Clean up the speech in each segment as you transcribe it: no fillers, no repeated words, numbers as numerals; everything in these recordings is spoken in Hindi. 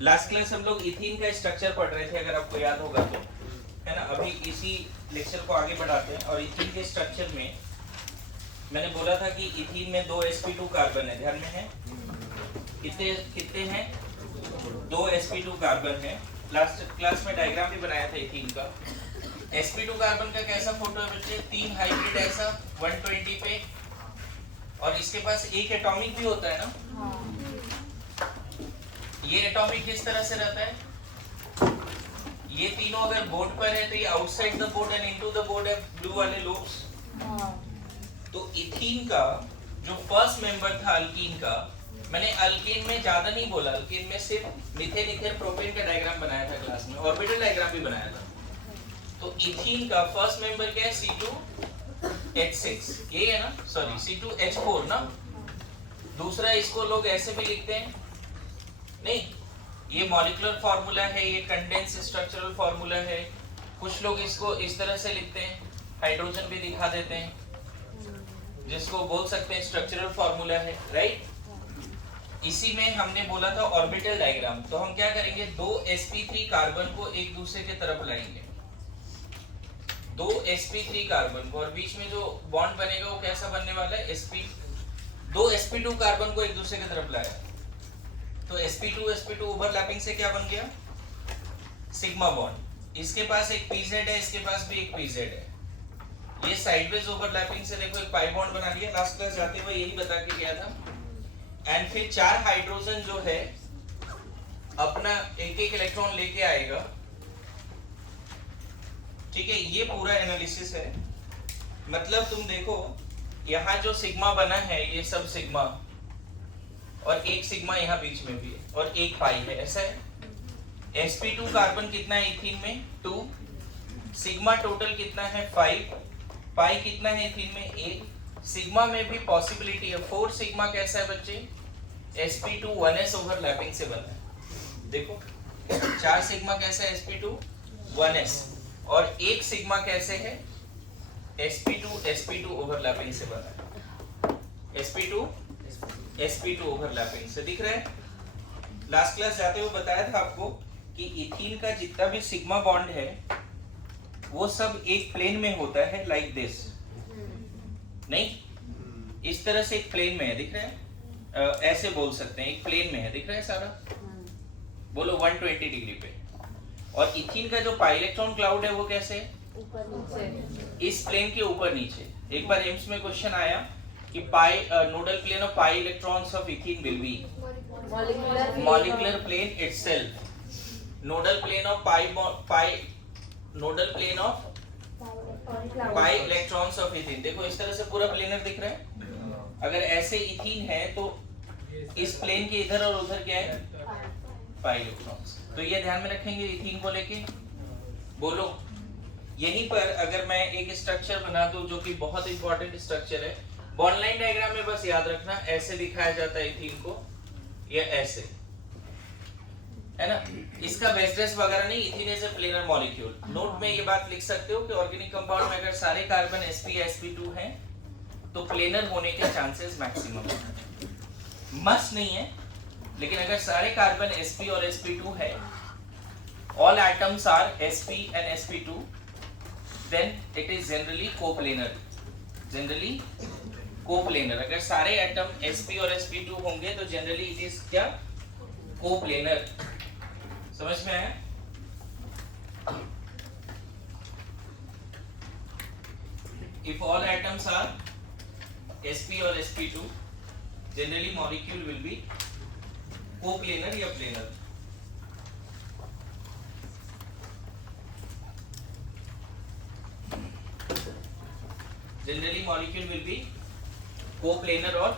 लास्ट क्लास हम लोग इथीन का स्ट्रक्चर पढ़ रहे थे, अगर आपको याद होगा तो, है ना। अभी इसी लेक्चर को आगे बढ़ाते हैं। और इथीन के स्ट्रक्चर में मैंने बोला था कि इथीन में 2 sp2 कार्बन है, ध्यान में है? कितने कितने हैं? 2 sp2 कार्बन है। लास्ट क्लास में डायग्राम भी बनाया था इथीन का। sp2 कार्बन का कैसा फोटो है बच्चे? 3 हाइब्रिड ऐसा 120 पे, और इसके पास एक एटॉमिक भी होता है ना। ये एटॉमिक किस तरह से रहता है? ये तीनों अगर बोर्ड पर है तो ये outside the board and into the board है, ब्लू वाले लूप्स। तो इथीन का जो फर्स्ट मेंबर था अल्कीन का, मैंने अल्कीन में ज्यादा नहीं बोला, अल्कीन में सिर्फ मीथेन ईथर प्रोपेन का डायग्राम बनाया था क्लास में, ऑर्बिटल डायग्राम भी बनाया था। तो इथीन का फर्स्ट मेंबर क्या है? C2H6, ये है ना, सॉरी C2H4 ना। दूसरा इसको लोग ऐसे भी लिखते हैं, नहीं, ये मॉलिक्यूलर फार्मूला है, ये कंडेंस स्ट्रक्चरल फार्मूला है। कुछ लोग इसको इस तरह से लिखते हैं, हाइड्रोजन भी दिखा देते हैं, जिसको बोल सकते हैं स्ट्रक्चरल फार्मूला है, राइट। इसी में हमने बोला था ऑर्बिटल डायग्राम। तो हम क्या करेंगे? 2 sp3 कार्बन को एक दूसरे के तरफ लाएंगे, 2 sp3 कार्बन को, और बीच में जो बॉन्ड बनेगा वो कैसा बनने वाला है? 2 sp2 कार्बन को एक दूसरे की तरफ लाया, तो sp2 ओवरलैपिंग से क्या बन गया? Sigma bond. इसके पास एक pz है, इसके पास भी एक pz है। ये साइडवेज ओवरलैपिंग से देखो एक पाई बॉन्ड बना लिया। लास्ट क्लास जाते हुए यही बता के गया था। एंड फिर 4 हाइड्रोजन जो है अपना एक एक इलेक्ट्रॉन लेके आएगा, ठीक है। ये पूरा एनालिसिस है। मतलब तुम देखो यहाँ जो सिग्मा बना है ये सब सिग्मा, और एक सिग्मा यहाँ बीच में भी है, और एक पाई है, ऐसा है। sp2 कार्बन कितना है इथीन में? 2। सिग्मा टोटल कितना है? 5। पाई कितना है इथीन में? 1। सिग्मा में भी पॉसिबिलिटी है। 4 सिग्मा कैसा है बच्चे? sp2 1s ओवरलैपिंग से बना है। देखो 4 सिग्मा कैसा है? sp2 1s। और एक सिग्मा कैसे है? sp2 ओवरलैपिंग से बना है। sp2 ओवरलैपिंग से दिख रहा है। लास्ट क्लास जाते हुए बताया था आपको कि इथीन का जितना भी सिग्मा बॉन्ड है वो सब एक प्लेन में होता है, लाइक दिस, नहीं, इस तरह से एक प्लेन में है, दिख रहा है? ऐसे बोल सकते हैं, एक प्लेन में है, दिख रहा है सारा? बोलो 120 डिग्री पे। और इथीन का जो पाई इलेक्ट्रॉन क्लाउड है वो कैसे है? इस प्लेन के ऊपर नीचे। एक बार एम्स में क्वेश्चन आया कि pi nodal plane of pi electrons of ethene will be molecular plane itself. Nodal plane of pi electrons of ethene. देखो इस तरह से पूरा प्लेनर दिख रहा है। अगर ऐसे इथीन है तो इस प्लेन के इधर और उधर क्या है? Pi electrons. तो ये ध्यान में रखेंगे इथीन को लेके। बोलो, यहीं पर अगर मैं एक स्ट्रक्चर बना दूं जो कि बहुत इंपॉर्टेंट स्ट्रक्चर है, बॉन्ड लाइन डायग्राम में बस याद रखना ऐसे दिखाया जाता है इथीन को, या ऐसे, है ना। इसका बेस्ड्रेस वगैरह नहीं, ethene is a planar molecule. Note में ये बात लिख सकते हो कि ऑर्गेनिक कंपाउंड में अगर सारे कार्बन sp या sp2 हैं तो प्लेनर होने के चांसेस मैक्सिमम है। मस्ट नहीं है, लेकिन अगर सारे कार्बन sp और sp2 है, all atoms are sp and sp2, then it is generally coplanar। Generally coplanar. अगर सारे एटम sp और sp2 होंगे तो जनरली इट इज क्या? कोप्लेनर। समझ में आया? If all atoms are sp or sp2, generally molecule will be coplanar या planar। Generally molecule will be coplanar or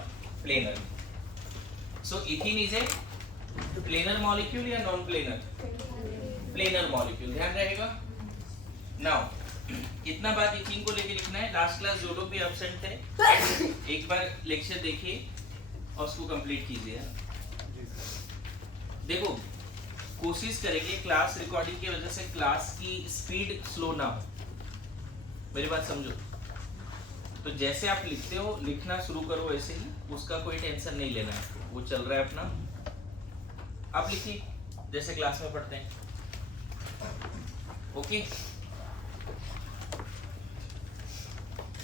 planar। So ethene is a planar molecule या non planar? Planar molecule, ध्यान रहेगा। Now इतना बात इथीन को लेके लिखना है। लास्ट क्लास जो लोग भी एब्सेंट थे एक बार लेक्चर देखिए और उसको कंप्लीट कीजिए। देखो कोशिश करेंगे क्लास रिकॉर्डिंग की वजह से क्लास की स्पीड स्लो ना हो, मेरी बात समझो। तो जैसे आप लिखते हो लिखना शुरू करो वैसे ही, उसका कोई टेंशन नहीं लेना है, वो चल रहा है अपना। आप लिखिए जैसे क्लास में पढ़ते हैं। ओके,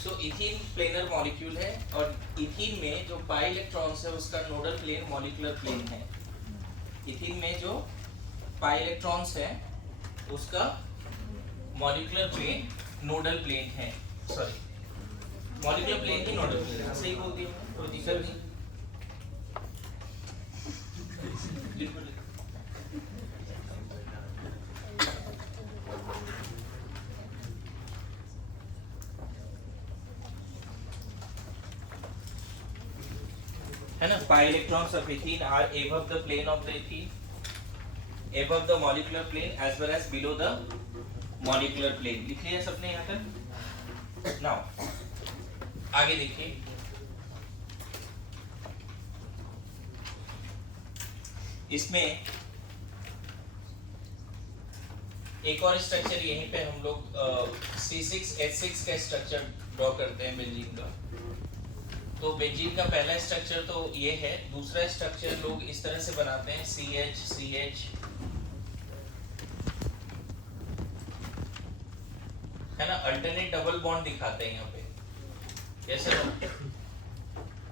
सो इथीन प्लेनर मॉलिक्यूल है और इथीन में जो पाई इलेक्ट्रॉन्स है उसका नोडल प्लेन मॉलिक्यूलर प्लेन है। इथीन में जो पाई इलेक्ट्रॉन्स है उसका मॉलिक्यूलर प्लेन नोडल प्लेन है, सॉरी मॉलिक्यूलर प्लेन ही नोडल प्लेन है, सही बोल दिया, कोई दिक्कत नहीं। है ना, pi electrons of ethene are above the plane of the ethene, above the molecular plane as well as below the molecular plane। लिख लिया सबने यहाँ तक? Now आगे देखिए, इसमें एक और स्ट्रक्चर यहीं पे हम लोग C6H6 का स्ट्रक्चर ड्रॉ करते हैं बेंजीन का। तो बेंजीन का पहला स्ट्रक्चर तो ये है, दूसरा स्ट्रक्चर लोग इस तरह से बनाते हैं CH है ना, अल्टरनेट डबल बॉन्ड दिखाते हैं यहाँ पे, कैसे?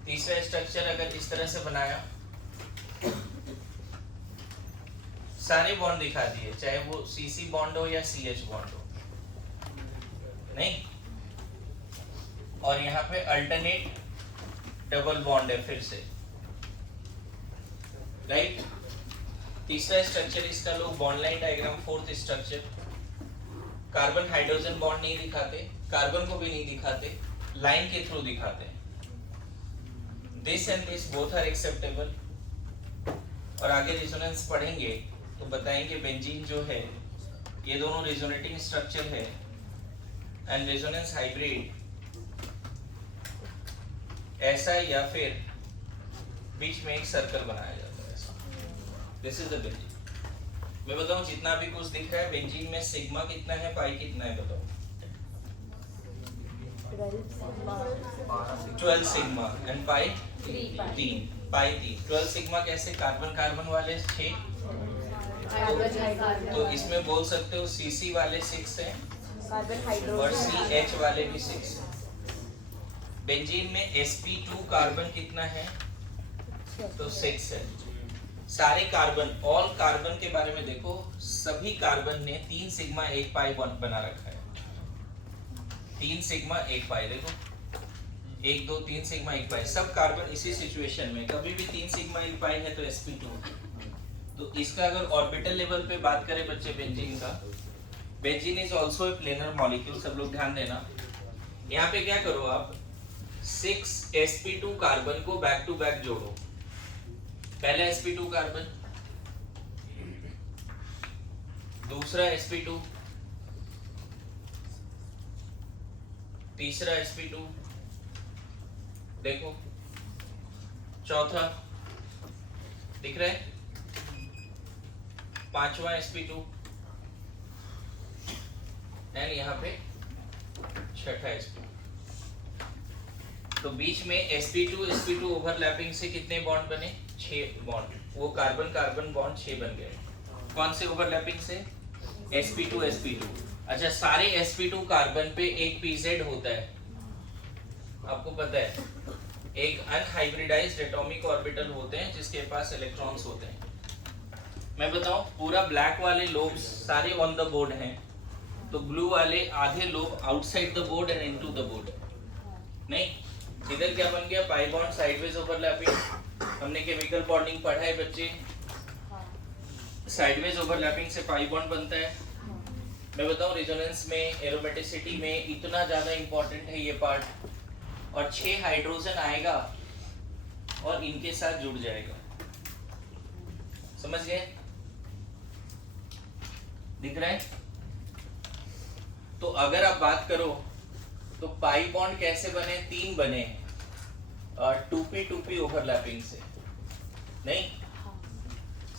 तीसरा स्ट्रक्चर अगर इस तरह से बनाया, सारे बॉन्ड दिखा दिए, चाहे वो CC बॉन्ड हो या CH बॉन्ड हो, नहीं? और यहाँ पे अल्टरनेट डबल बॉन्ड है फिर से, राइट? तीसरा स्ट्रक्चर इसका लोग bond line diagram, fourth structure carbon hydrogen bond नहीं दिखाते, कार्बन को भी नहीं दिखाते, लाइन के थ्रू दिखाते हैं। This and this both are acceptable. और आगे रेजोनेंस पढ़ेंगे तो बताएंगे बेंजीन जो है ये दोनों रेजोनेटिंग स्ट्रक्चर है एंड रेजोनेंस हाइब्रिड ऐसा या फिर बीच में एक सर्कल बनाया जाता है ऐसा। This is the benzene. मैं बताऊं जितना भी कुछ दिख रहा है बेंजीन में सिग्मा कितना है, पाई कितना है, बताओ? 12 sigma and pi 3, pi 3। 12 sigma कैसे? कार्बन कार्बन वाले 6, तो इसमें बोल सकते हो CC वाले 6 हैं और CH वाले भी 6। बेंजीन में sp2 कार्बन कितना है? तो 6 है। सारे कार्बन, ऑल कार्बन के बारे में देखो, सभी कार्बन ने 3 सिग्मा 1 पाई बॉन्ड बना रखा है। 3 सिग्मा 1 पाई, देखो 1 2 3 सिग्मा 1 पाई, सब कार्बन इसी सिचुएशन में। कभी भी 3 सिग्मा 1 पाई है तो sp2। तो इसका अगर ऑर्बिटल लेवल पे बात करें बच्चे बेंजीन का, benzene is also a planar molecule, सब लोग ध्यान देना। यहाँ पे क्या करो आप, 6 sp2 कार्बन को बैक टू बैक जोड़ो। पहला sp2 कार्बन, दूसरा sp2, तीसरा sp2, देखो चौथा दिख रहा है, पांचवा sp2 एंड यहाँ पे छठा sp2। तो बीच में sp2 ओवरलैपिंग से कितने बॉन्ड बने? 6 बॉन्ड। वो कार्बन कार्बन बॉन्ड 6 बन गए। कौन से ओवरलैपिंग से? sp2। अच्छा, सारे sp2 कार्बन पे एक pz होता है, आपको पता है। एक अनहाइब्रिडाइज्ड एटॉमिक ऑर्बिटल होते हैं जिसके पास इलेक्ट्रॉन्स होते हैं। मैं बताऊं, पूरा ब्लैक वाले लोब्स सारे ऑन द बोर्ड हैं, तो ब्लू वाले आधे lobe outside the board and into the board. नहीं, इधर क्या बन गया? Pi bond sideways overlapping. हमने केमिकल बॉन्डिंग पढ़ा है बच्चे, साइडवेज ओवरलैपिंग से पाई बॉन्ड बनता है। मैं बताऊं, रेजोनेंस में, एरोमेटिसिटी में इतना ज्यादा इंपॉर्टेंट है ये पार्ट। और 6 हाइड्रोजन आएगा और इनके साथ जुड़ जाएगा, समझ गए? दिख रहा है? तो अगर आप बात करो तो पाई बॉन्ड कैसे बने? 3 बने और 2p ओवरलैपिंग से। नहीं,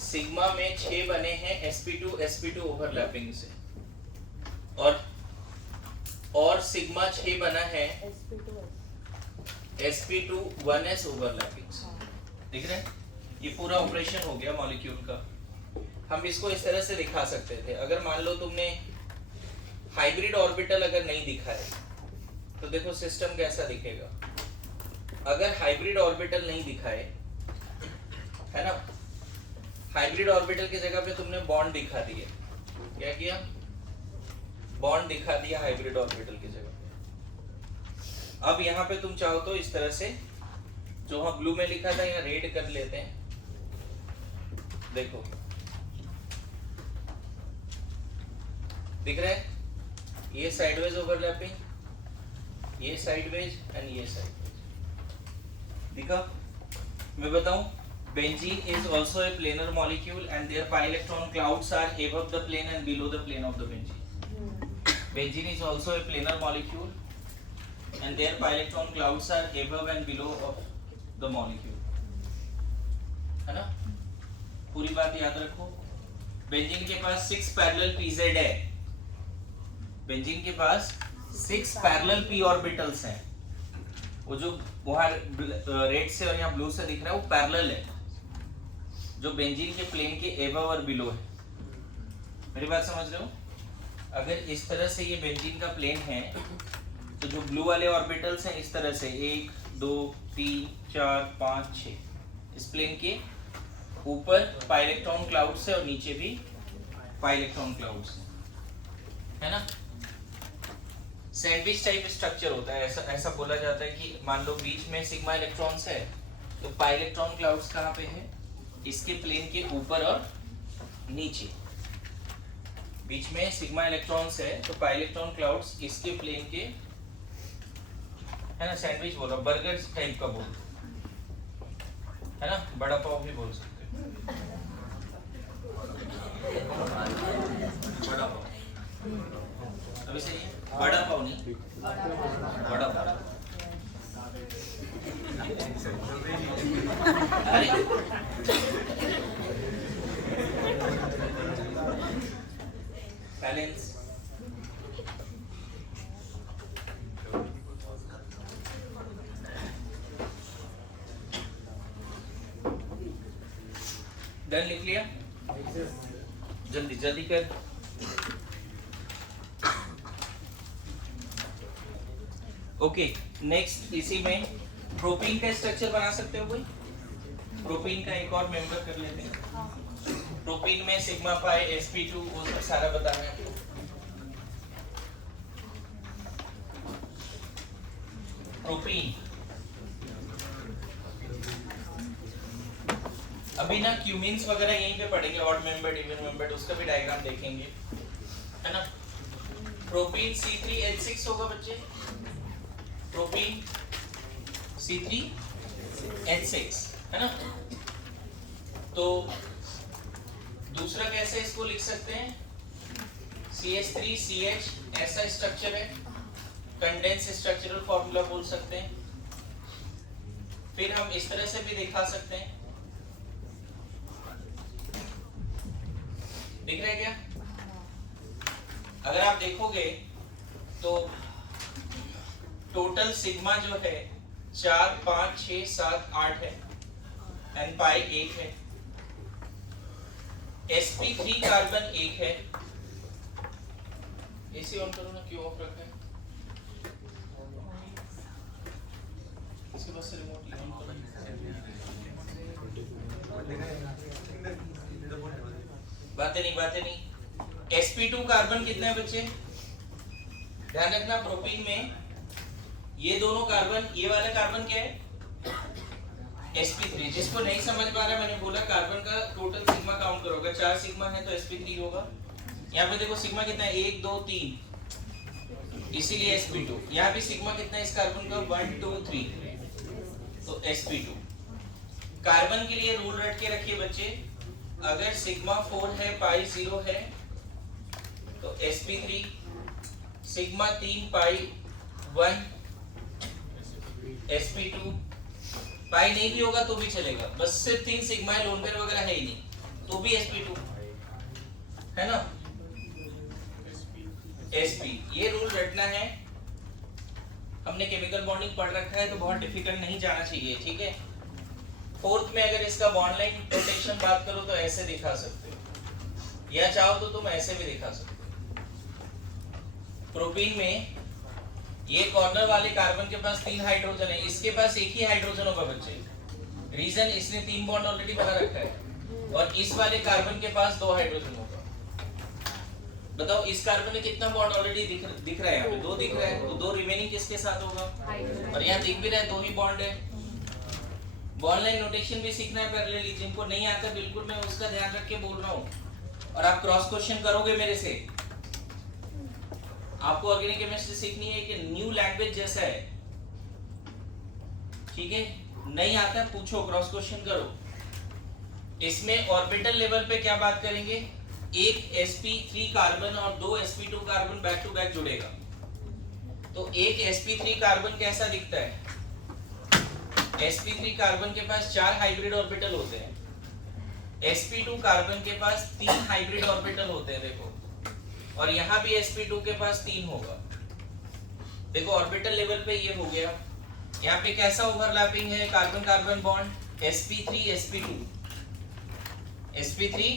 सिग्मा में 6 बने हैं sp2 ओवरलैपिंग से, और सिग्मा 6 बना है sp2 1s ओवरलैपिंग से। दिख रहा है? ये पूरा ऑपरेशन हो गया मॉलिक्यूल का। हम इसको इस तरह से दिखा सकते थे। अगर मान लो तुमने हाइब्रिड ऑर्बिटल अगर नहीं दिखा है तो देखो सिस्टम कैसा दिखेगा। अगर हाइब्रिड ऑर्बिटल नहीं दिखाए, है ना, हाइब्रिड ऑर्बिटल की जगह पे तुमने बॉन्ड दिखा दिए, क्या किया, बॉन्ड दिखा दिया हाइब्रिड ऑर्बिटल की जगह पे। अब यहाँ पे तुम चाहो तो इस तरह से, जो वहां ब्लू में लिखा था यहाँ रेड कर लेते हैं। देखो दिख रहा है, ये साइडवेज ओवरलैपिंग, ये साइडवेज एंड ये साइडवेज दिखा। मैं बताऊं, benzene is also a planar molecule and their pi electron clouds are above the plane and below the plane of the benzene. Benzene is also a planar molecule and their pi electron clouds are above and below of the molecule. है ना, पूरी बात याद रखो। बेंजीन के पास 6 पैरेलल pz है, बेंजीन के पास 6 पैरेलल p ऑर्बिटल्स हैं। वो जो वहां रेड से और यहाँ ब्लू से दिख रहा है वो पैरेलल है, जो बेंजीन के प्लेन के एबव और बिलो है। मेरी बात समझ रहे हो? अगर इस तरह से ये बेंजीन का प्लेन है तो जो ब्लू वाले ऑर्बिटल्स हैं इस तरह से 1 2 3 4 5 6 इस प्लेन के ऊपर पाई इलेक्ट्रॉन क्लाउड्स है और नीचे भी पाई इलेक्ट्रॉन क्लाउड्स है ना। सैंडविच टाइप स्ट्रक्चर होता है, ऐसा बोला जाता है कि मान लो बीच में सिग्मा इलेक्ट्रॉन्स है तो पाई इलेक्ट्रॉन क्लाउड्स कहाँ पे है, इसके प्लेन के ऊपर और नीचे। बीच में सिग्मा इलेक्ट्रॉन्स है तो पाई इलेक्ट्रॉन क्लाउड्स इसके प्लेन के, है ना। सैंडविच बोला, बर्गर टाइप का बोल, है ना, बड़ा पाव भी बोल सकते हो, बड़ा पाव। अभी सही है, बड़ा पाव नहीं, बड़ा पाव। अरे बैलेंस, डन, लिख लिया, जल्दी जल्दी कर। ओके, नेक्स्ट इसी में प्रोपीन का स्ट्रक्चर बना सकते हो कोई? प्रोपीन का एक और मेंबर कर लेते हैं। प्रोपीन में सिग्मा पाई sp2 वो सब सारा बताना है आपको। प्रोपीन अभी ना क्यूमिन्स वगैरह यहीं पे पढ़ेंगे, ऑड मेंबर्ड, इवन मेंबर्ड, उसका भी डायग्राम देखेंगे, है ना। प्रोपीन C3H6 होगा बच्चे, प्रोपीन C3H6, है ना। तो दूसरा कैसे इसको लिख सकते हैं, CH3CH, ऐसा स्ट्रक्चर है, कंडेंस स्ट्रक्चरल फॉर्मूला बोल सकते हैं। फिर हम इस तरह से भी दिखा सकते हैं, दिख रहा है क्या? अगर आप देखोगे तो टोटल सिग्मा जो है 4 5 6 7 8 है, एन पाई 1 है, sp3 कार्बन 1 है। एसी ऑन करो ना, क्यों ऑफ रखा है? इसके बस से रिमोट ऑन करो। बातें नहीं। sp2 कार्बन कितने हैं बच्चे? ध्यान रखना, प्रोपीन में ये दोनों कार्बन, ये वाला कार्बन क्या है? sp3। जिसको नहीं समझ पा रहा, मैंने बोला कार्बन का टोटल सिग्मा काउंट करो, अगर 4 सिग्मा है तो sp3 होगा। यहाँ पे देखो सिग्मा कितना है, 1 2 3, इसीलिए sp2। यहाँ भी सिग्मा कितना है इस कार्बन का, 1 2 3, तो sp2। कार्बन के लिए रूल रट के रखिए बच्चे, अगर सिग्मा 4 है, पाई 0 है तो sp3, सिग्मा 3 पाई 1 sp2, पाई नहीं भी होगा तो भी चलेगा, बस सिर्फ 3 सिग्मा है, लोन पेयर वगैरह है ही नहीं तो भी sp2, है ना। sp, ये रूल रटना है। हमने केमिकल बॉन्डिंग पढ़ रखा है तो बहुत डिफिकल्ट नहीं जाना चाहिए, ठीक है। फोर्थ में अगर इसका बॉन्ड लाइन रोटेशन बात करो तो ऐसे दिखा सकते हो, या चाहो तो तुम ऐसे भी दिखा सकते हो। प्रोपीन में ये कॉर्नर वाले कार्बन के पास 3 हाइड्रोजन है, इसके पास एक ही हाइड्रोजन होगा बच्चे। रीजन इसने 3 बॉन्ड ऑलरेडी बना रखा है, और इस वाले कार्बन के पास 2 हाइड्रोजन होगा। बताओ इस कार्बन में कितना बॉन्ड ऑलरेडी दिख रहा है, यहाँ पे 2 दिख रहा है, तो 2 रिमेनिंग किसके साथ होगा, और यहाँ दिख भी रहा है 2 ही बॉन्ड है। बॉन्ड लाइन नोटेशन भी सीखना है पैरेलली, जिनको नहीं आता बिल्कुल मैं उसका ध्यान रख के बोल रहा हूँ, और आप क्रॉस क्वेश्चन करोगे मेरे से। आपको ऑर्गेनिक केमिस्ट्री सीखनी है कि न्यू लैंग्वेज जैसा है, ठीक है, नहीं आता पूछो, क्रॉस क्वेश्चन करो। इसमें ऑर्बिटल लेवल पे क्या बात करेंगे, एक sp3 कार्बन और 2 sp2 carbon back to back जुड़ेगा, तो एक sp3 कार्बन कैसा दिखता है, sp3 कार्बन के पास 4 हाइब्रिड ऑर्बिटल होते हैं, sp2 कार्बन के पास 3 हाइब्रिड ऑर्बिटल होते हैं, देखो, और यहाँ भी sp2 के पास 3 होगा। देखो ऑर्बिटल लेवल पे ये हो गया। यहाँ पे कैसा ओवरलैपिंग है carbon carbon bond, sp3 sp2 sp3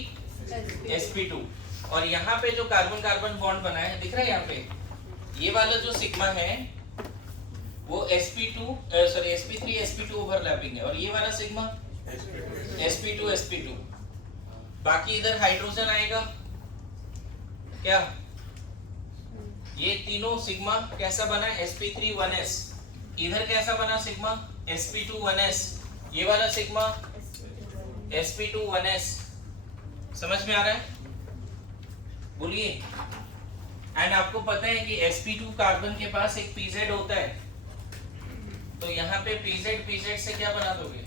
sp2, और यहाँ पे जो कार्बन कार्बन बॉन्ड बना है दिख रहा है, यहाँ पे ये वाला जो सिग्मा है वो sp3 sp2 ओवरलैपिंग है, और ये वाला सिग्मा sp2 sp2। बाकी इधर हाइड्रोजन आएगा क्या, ये तीनों सिग्मा कैसा बना sp3 1s, इधर कैसा बना सिग्मा sp2 1s, ये वाला सिग्मा sp2 1s। समझ में आ रहा है, बोलिए। एंड आपको पता है कि sp2 कार्बन के पास एक pz होता है, तो यहाँ पे pz से क्या बना दोगे,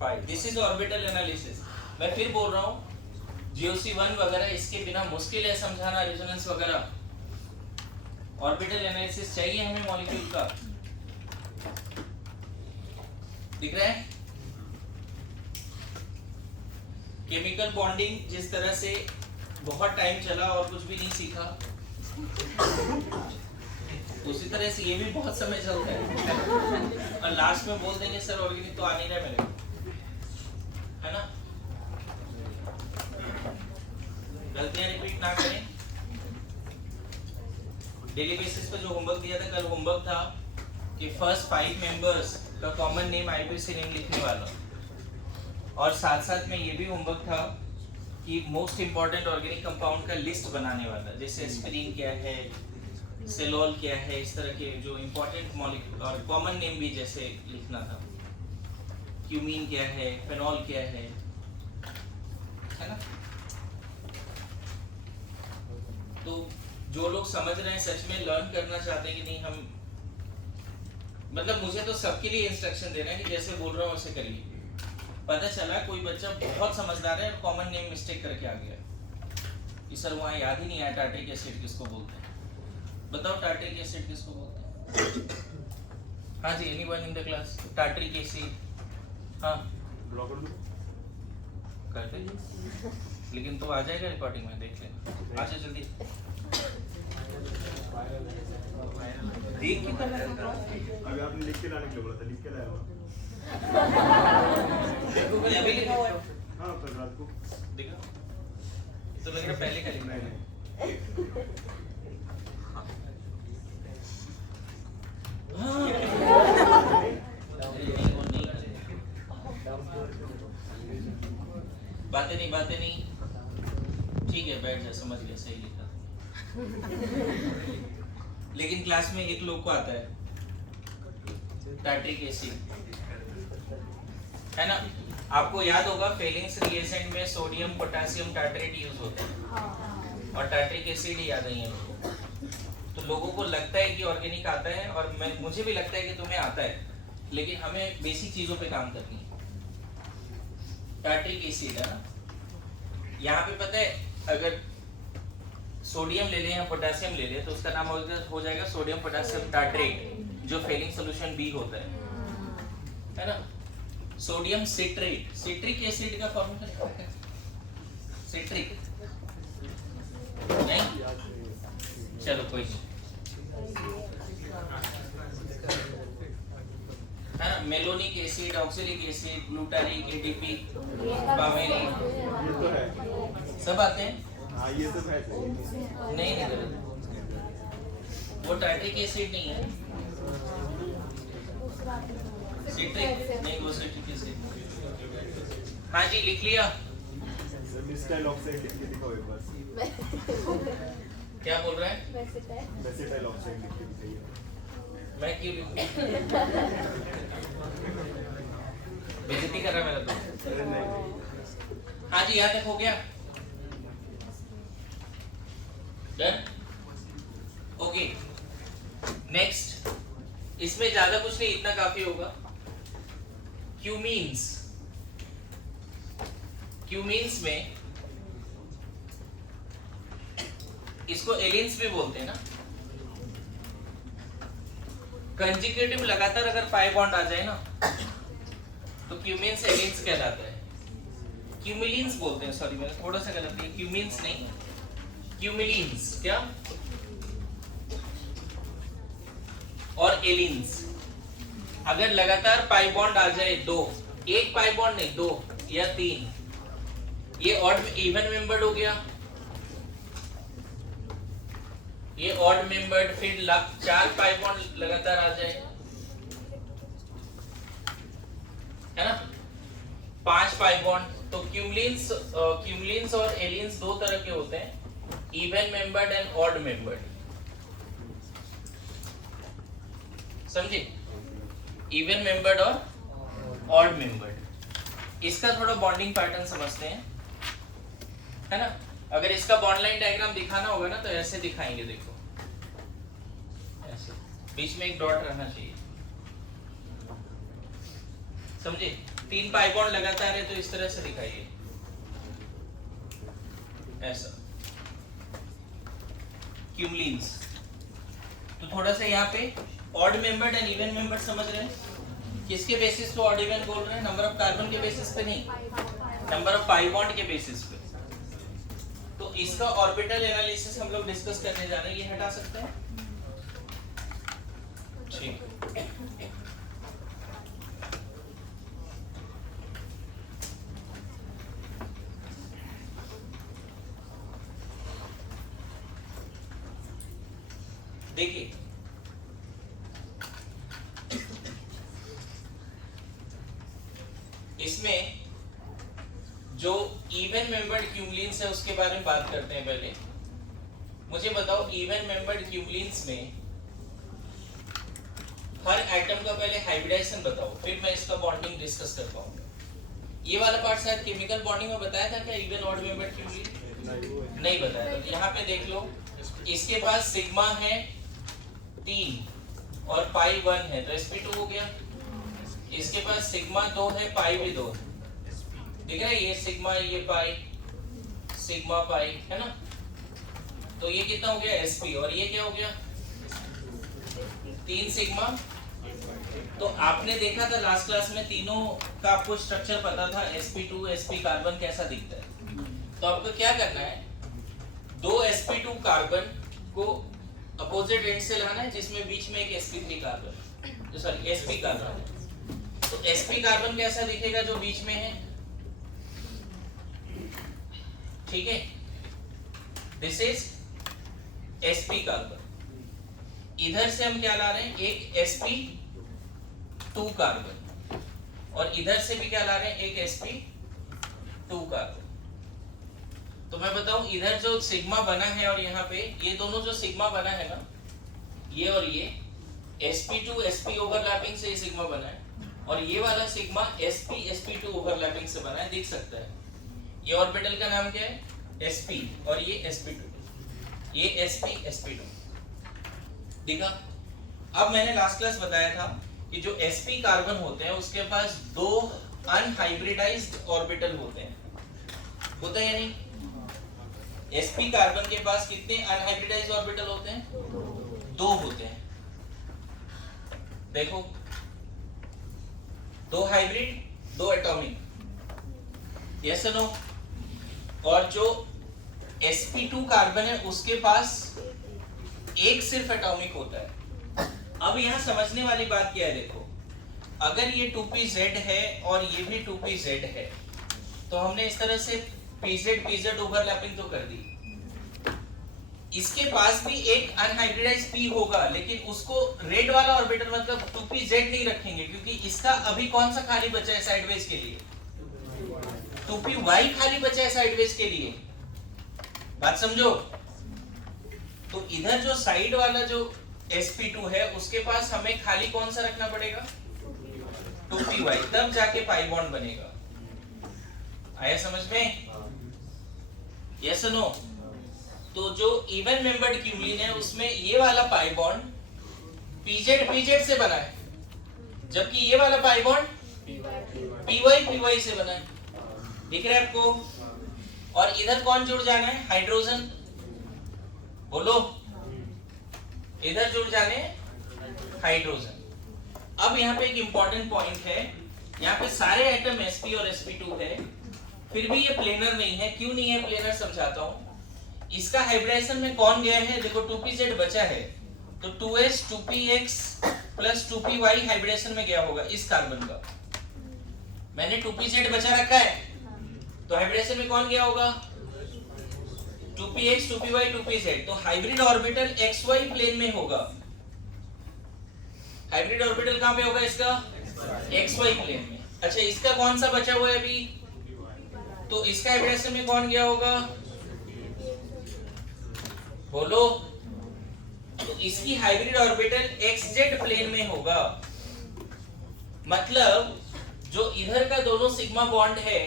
pi. This is orbital analysis. मैं फिर बोल रहा हूँ GOC1 वगैरह इसके बिना मुश्किल है समझाना, रेजोनेंस वगैरह। ऑर्बिटल एनालिसिस चाहिए हमें मॉलिक्यूल का, दिख रहा है। केमिकल बॉन्डिंग जिस तरह से बहुत टाइम चला और कुछ भी नहीं सीखा, उसी तरह से ये भी बहुत समय चलता है, और लास्ट में बोल देंगे सर ऑर्गेनिक तो आ नहीं रहा मेरे को, है ना। गलतियां रिपीट ना करें। डेली बेसिस पे जो होमवर्क दिया था, कल होमवर्क था कि फर्स्ट 5 मेंबर्स का कॉमन नेम आईपीसी नेम लिखने वाला, और साथ साथ में ये भी होमवर्क था कि मोस्ट इंपॉर्टेंट ऑर्गेनिक कंपाउंड का लिस्ट बनाने वाला, जैसे एस्पिरिन क्या है, सेलोल क्या है, इस तरह के जो इंपॉर्टेंट मॉलिक्यूल, और कॉमन नेम भी जैसे लिखना था, क्यूमीन क्या है, फेनॉल क्या है ना। तो जो लोग समझ रहे हैं, सच में लर्न करना चाहते हैं कि नहीं, हम मतलब मुझे तो सबके लिए इंस्ट्रक्शन देना है कि जैसे बोल रहा हूँ वैसे करिए। पता चला कोई बच्चा बहुत समझदार है और कॉमन नेम मिस्टेक करके आ गया कि सर वहाँ याद ही नहीं आया टार्ट्रिक एसिड किसको बोलते हैं। बताओ टार्ट्रिक एसिड किसको बोलते हैं? हाँ जी, anyone in the class? Tartaric acid, हाँ करते लेकिन तो आ जाएगा रिकॉर्डिंग में, देख लेना। अच्छा जल्दी देख के करना है। अभी आपने लिख के लाने के लिए बोला था, लिख के लाया हो? देखो भाई अभी लिखा हुआ है। हाँ कल रात को देखो तो लग रहा पहले का लिखा है। बातें नहीं ठीक है, बैठ जा, समझ गया, सही लिखा। लेकिन क्लास में एक लोग को आता है टार्ट्रिक एसिड, है ना। आपको याद होगा फेलिंग्स रिएजेंट में सोडियम पोटेशियम टार्ट्रेट यूज होता है, और टार्ट्रिक एसिड ही याद नहीं है लोगों को। तो लोगों को लगता है कि ऑर्गेनिक आता है, और मुझे भी लगता है कि तुम्हें आता है, लेकिन हमें बेसिक चीजों पे काम करनी है। टार्ट्रिक एसिड है ना, यहाँ पे पता है अगर सोडियम ले लें या पोटेशियम ले लें तो उसका नाम हो जाएगा सोडियम पोटेशियम टार्ट्रेट, जो फेलिंग सॉल्यूशन बी होता है ना। सोडियम सिट्रेट, सिट्रिक एसिड का फॉर्मूला है सिट्रिक नहीं, चलो कोई नहीं, है ना। Malonic acid, oxalic acid, glutaric, ATP, pimelic, सब आते हैं? हाँ ये सब है सही। नहीं नहीं गलत, वो टार्ट्रिक एसिड नहीं है, सिट्रिक नहीं, वो सिट्रिक एसिड। हाँ जी लिख लिया। मिस्टाइल ऑक्साइड लिख के दिखाओ एक बार। क्या बोल रहा है? मेसिटाइल ऑक्साइड लिख के दिखाइए। मैं क्यों लिखूं? बेइज्जती कर रहा है मेरा तो। अरे नहीं हाँ जी यहाँ तक हो गया। डन। ओके नेक्स्ट, इसमें ज्यादा कुछ नहीं, इतना काफी होगा। क्यूमीन्स, क्यूमीन्स में इसको एलियंस भी बोलते हैं ना। कंजुगेटिव लगातार अगर पाई बॉन्ड आ जाए ना तो क्यूमीन्स एलियंस कहलाता है। क्यूमिलीन्स बोलते हैं, सॉरी मैंने थोड़ा सा गलत किया, क्यूमीन्स नहीं क्यूमिलीन्स। क्या? और एलियंस अगर लगातार पाई बॉन्ड आ जाए, दो, एक पाई बॉन्ड नहीं, दो या तीन, ये ऑड इवन मेंबर्ड हो गया, ये ऑड मेंबर्ड, फिर 4 पाई बॉन्ड लगातार आ जाए, है ना, 5 पाई बॉन्ड। तो क्यूमलिन्स और एलियंस दो तरह के होते हैं, even membered and odd membered. समझे? इवन मेंबर्ड और ऑड मेंबर्ड। इसका थोड़ा बॉन्डिंग पैटर्न समझते हैं, है ना। अगर इसका बॉन्ड लाइन डायग्राम दिखाना होगा ना तो ऐसे दिखाएंगे, देखो ऐसे, बीच में एक डॉट रहना चाहिए, समझे। 3 पाई बॉन्ड लगातार है तो इस तरह से दिखाइए, ऐसा क्यूमलिन्स। तो थोड़ा सा यहाँ पे odd membered and even membered समझ रहे हैं। किसके बेसिस पे ऑड इवन बोल रहे हैं? नंबर ऑफ कार्बन के बेसिस पे नहीं, नंबर ऑफ पाई बॉन्ड के बेसिस पे। तो इसका ऑर्बिटल एनालिसिस हम लोग डिस्कस करने जा रहे हैं, ये हटा सकते हैं, ठीक। देखिए इसमें जो इवन मेंबर्ड क्यूमलिन्स है उसके बारे में बात करते हैं। पहले मुझे बताओ, इवन मेंबर्ड क्यूमलिन्स में हर एटम का पहले हाइब्रिडाइजेशन बताओ, फिर मैं इसका बॉन्डिंग डिस्कस कर पाऊंगा। ये वाला पार्ट शायद केमिकल बॉन्डिंग में बताया था क्या? इवन ऑड मेंबर्ड क्यूमलिन नहीं बताया था। यहाँ पे देख लो, इसके पास सिग्मा है 3 और पाई 1 है, तो sp2 हो गया। इसके पास सिग्मा 2 है, पाई भी 2 है, दिख रहा है, ये सिग्मा, ये पाई, सिग्मा पाई, है ना। तो ये कितना हो गया? sp। और ये क्या हो गया? 3 सिग्मा। तो आपने देखा था लास्ट क्लास में, तीनों का आपको स्ट्रक्चर पता था, sp2 sp कार्बन कैसा दिखता है। तो आपको क्या करना है, 2 sp2 कार्बन को अपोजिट एंड से लाना है, जिसमें बीच में एक sp3 carbon, sorry sp carbon. तो sp कार्बन कैसा दिखेगा जो बीच में है, ठीक है, दिस इज sp कार्बन। इधर से हम क्या ला रहे हैं? एक sp2 कार्बन, और इधर से भी क्या ला रहे हैं? एक sp2 कार्बन। तो मैं बताऊं, इधर जो सिग्मा बना है और यहाँ पे ये दोनों जो सिग्मा बना है ना, ये और ये sp2 sp ओवरलैपिंग से ये सिग्मा बना है, और ये वाला सिग्मा sp sp2 ओवरलैपिंग से बना है, दिख सकता है। ये ऑर्बिटल का नाम क्या है? sp, और ये sp2, ये sp sp2 दिखा। अब मैंने लास्ट क्लास बताया था कि जो sp कार्बन होते हैं उसके पास 2 अनहाइब्रिडाइज्ड ऑर्बिटल होते हैं, होता है या नहीं? sp कार्बन के पास कितने अनहाइब्रिडाइज्ड ऑर्बिटल होते हैं? 2 होते हैं। देखो, 2 हाइब्रिड, 2 एटॉमिक, यस और नो। और जो sp2 कार्बन है उसके पास एक सिर्फ एटॉमिक होता है। अब यहाँ समझने वाली बात क्या है, देखो, अगर ये 2pz है और ये भी 2pz है, तो हमने इस तरह से pz ओवरलैपिंग तो कर दी। इसके पास भी एक अनहाइब्रिडाइज्ड p होगा, लेकिन उसको रेड वाला ऑर्बिटल मतलब 2pz नहीं रखेंगे, क्योंकि इसका अभी कौन सा खाली बचा है साइडवेज के लिए? 2py खाली बचा है साइडवेज के लिए। बात समझो। तो इधर जो साइड वाला जो sp2 है उसके पास हमें खाली कौन सा रखना पड़ेगा? 2py, तब जाके पाई बॉन्ड बनेगा। आया समझ में? Yes no? तो जो इवन मेंबर्ड क्यूलिन है उसमें ये वाला पाई बॉन्ड pz से बना है, जबकि ये वाला पाई बॉन्ड py से बना है। दिख रहा है आपको? और इधर कौन जुड़ जाना है? हाइड्रोजन। बोलो, इधर जुड़ जाने हाइड्रोजन। अब यहाँ पे एक इंपॉर्टेंट पॉइंट है, यहाँ पे सारे एटम sp और sp2 है, फिर भी ये प्लेनर नहीं है। क्यों नहीं है प्लेनर? समझाता हूँ। इसका हाइब्रिडाइजेशन में कौन गया है? देखो 2pz बचा है, तो 2s 2px plus 2py hybridisation में गया होगा इस कार्बन का। मैंने 2pz बचा रखा है, तो हाइब्रिडेशन में कौन गया होगा? 2px 2py 2pz। तो हाइब्रिड ऑर्बिटल xy प्लेन में होगा। हाइब्रिड ऑर्बिटल कहां पे होगा इसका? xy प्लेन में। अच्छा, इसका कौन सा बचा हुआ है अभी? तो इसका हाइब्रिडेशन में कौन गया होगा? बोलो। तो इसकी हाइब्रिड ऑर्बिटल xz प्लेन में होगा। मतलब जो इधर का दोनों सिग्मा बॉन्ड है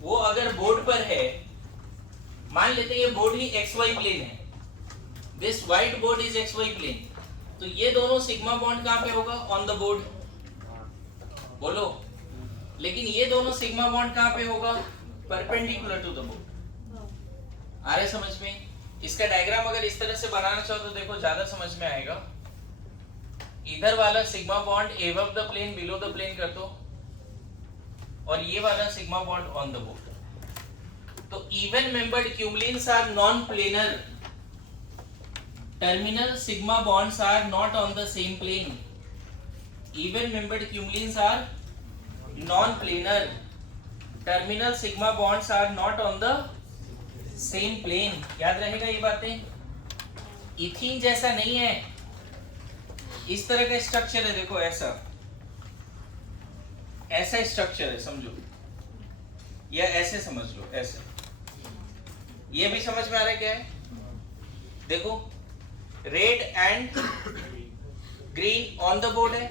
वो अगर बोर्ड पर है, मान लेते हैं ये बोर्ड ही xy प्लेन है, this white board is xy plane, तो ये दोनों सिग्मा बॉन्ड कहां पे होगा? On the board. बोलो। लेकिन ये दोनों सिग्मा बॉन्ड कहां पे होगा? Perpendicular to the board. आ रहे समझ में? इसका डायग्राम अगर इस तरह से बनाना चाहो तो देखो ज्यादा समझ में आएगा। इधर वाला sigma bond above the plane below the plane कर दो, और ये वाला sigma bond on the board. तो even membered cumulins are non-planar. Terminal sigma bonds are not on the same plane. Even membered cumulins are non-planar. Terminal sigma bonds are not on the same plane. याद रहेगा ये बातें? इथीन जैसा नहीं है, इस तरह का स्ट्रक्चर है। देखो ऐसा स्ट्रक्चर है, समझो, या ऐसे समझ लो, ऐसे। ये भी समझ में आ रहा है क्या है? देखो, red and green on the board है,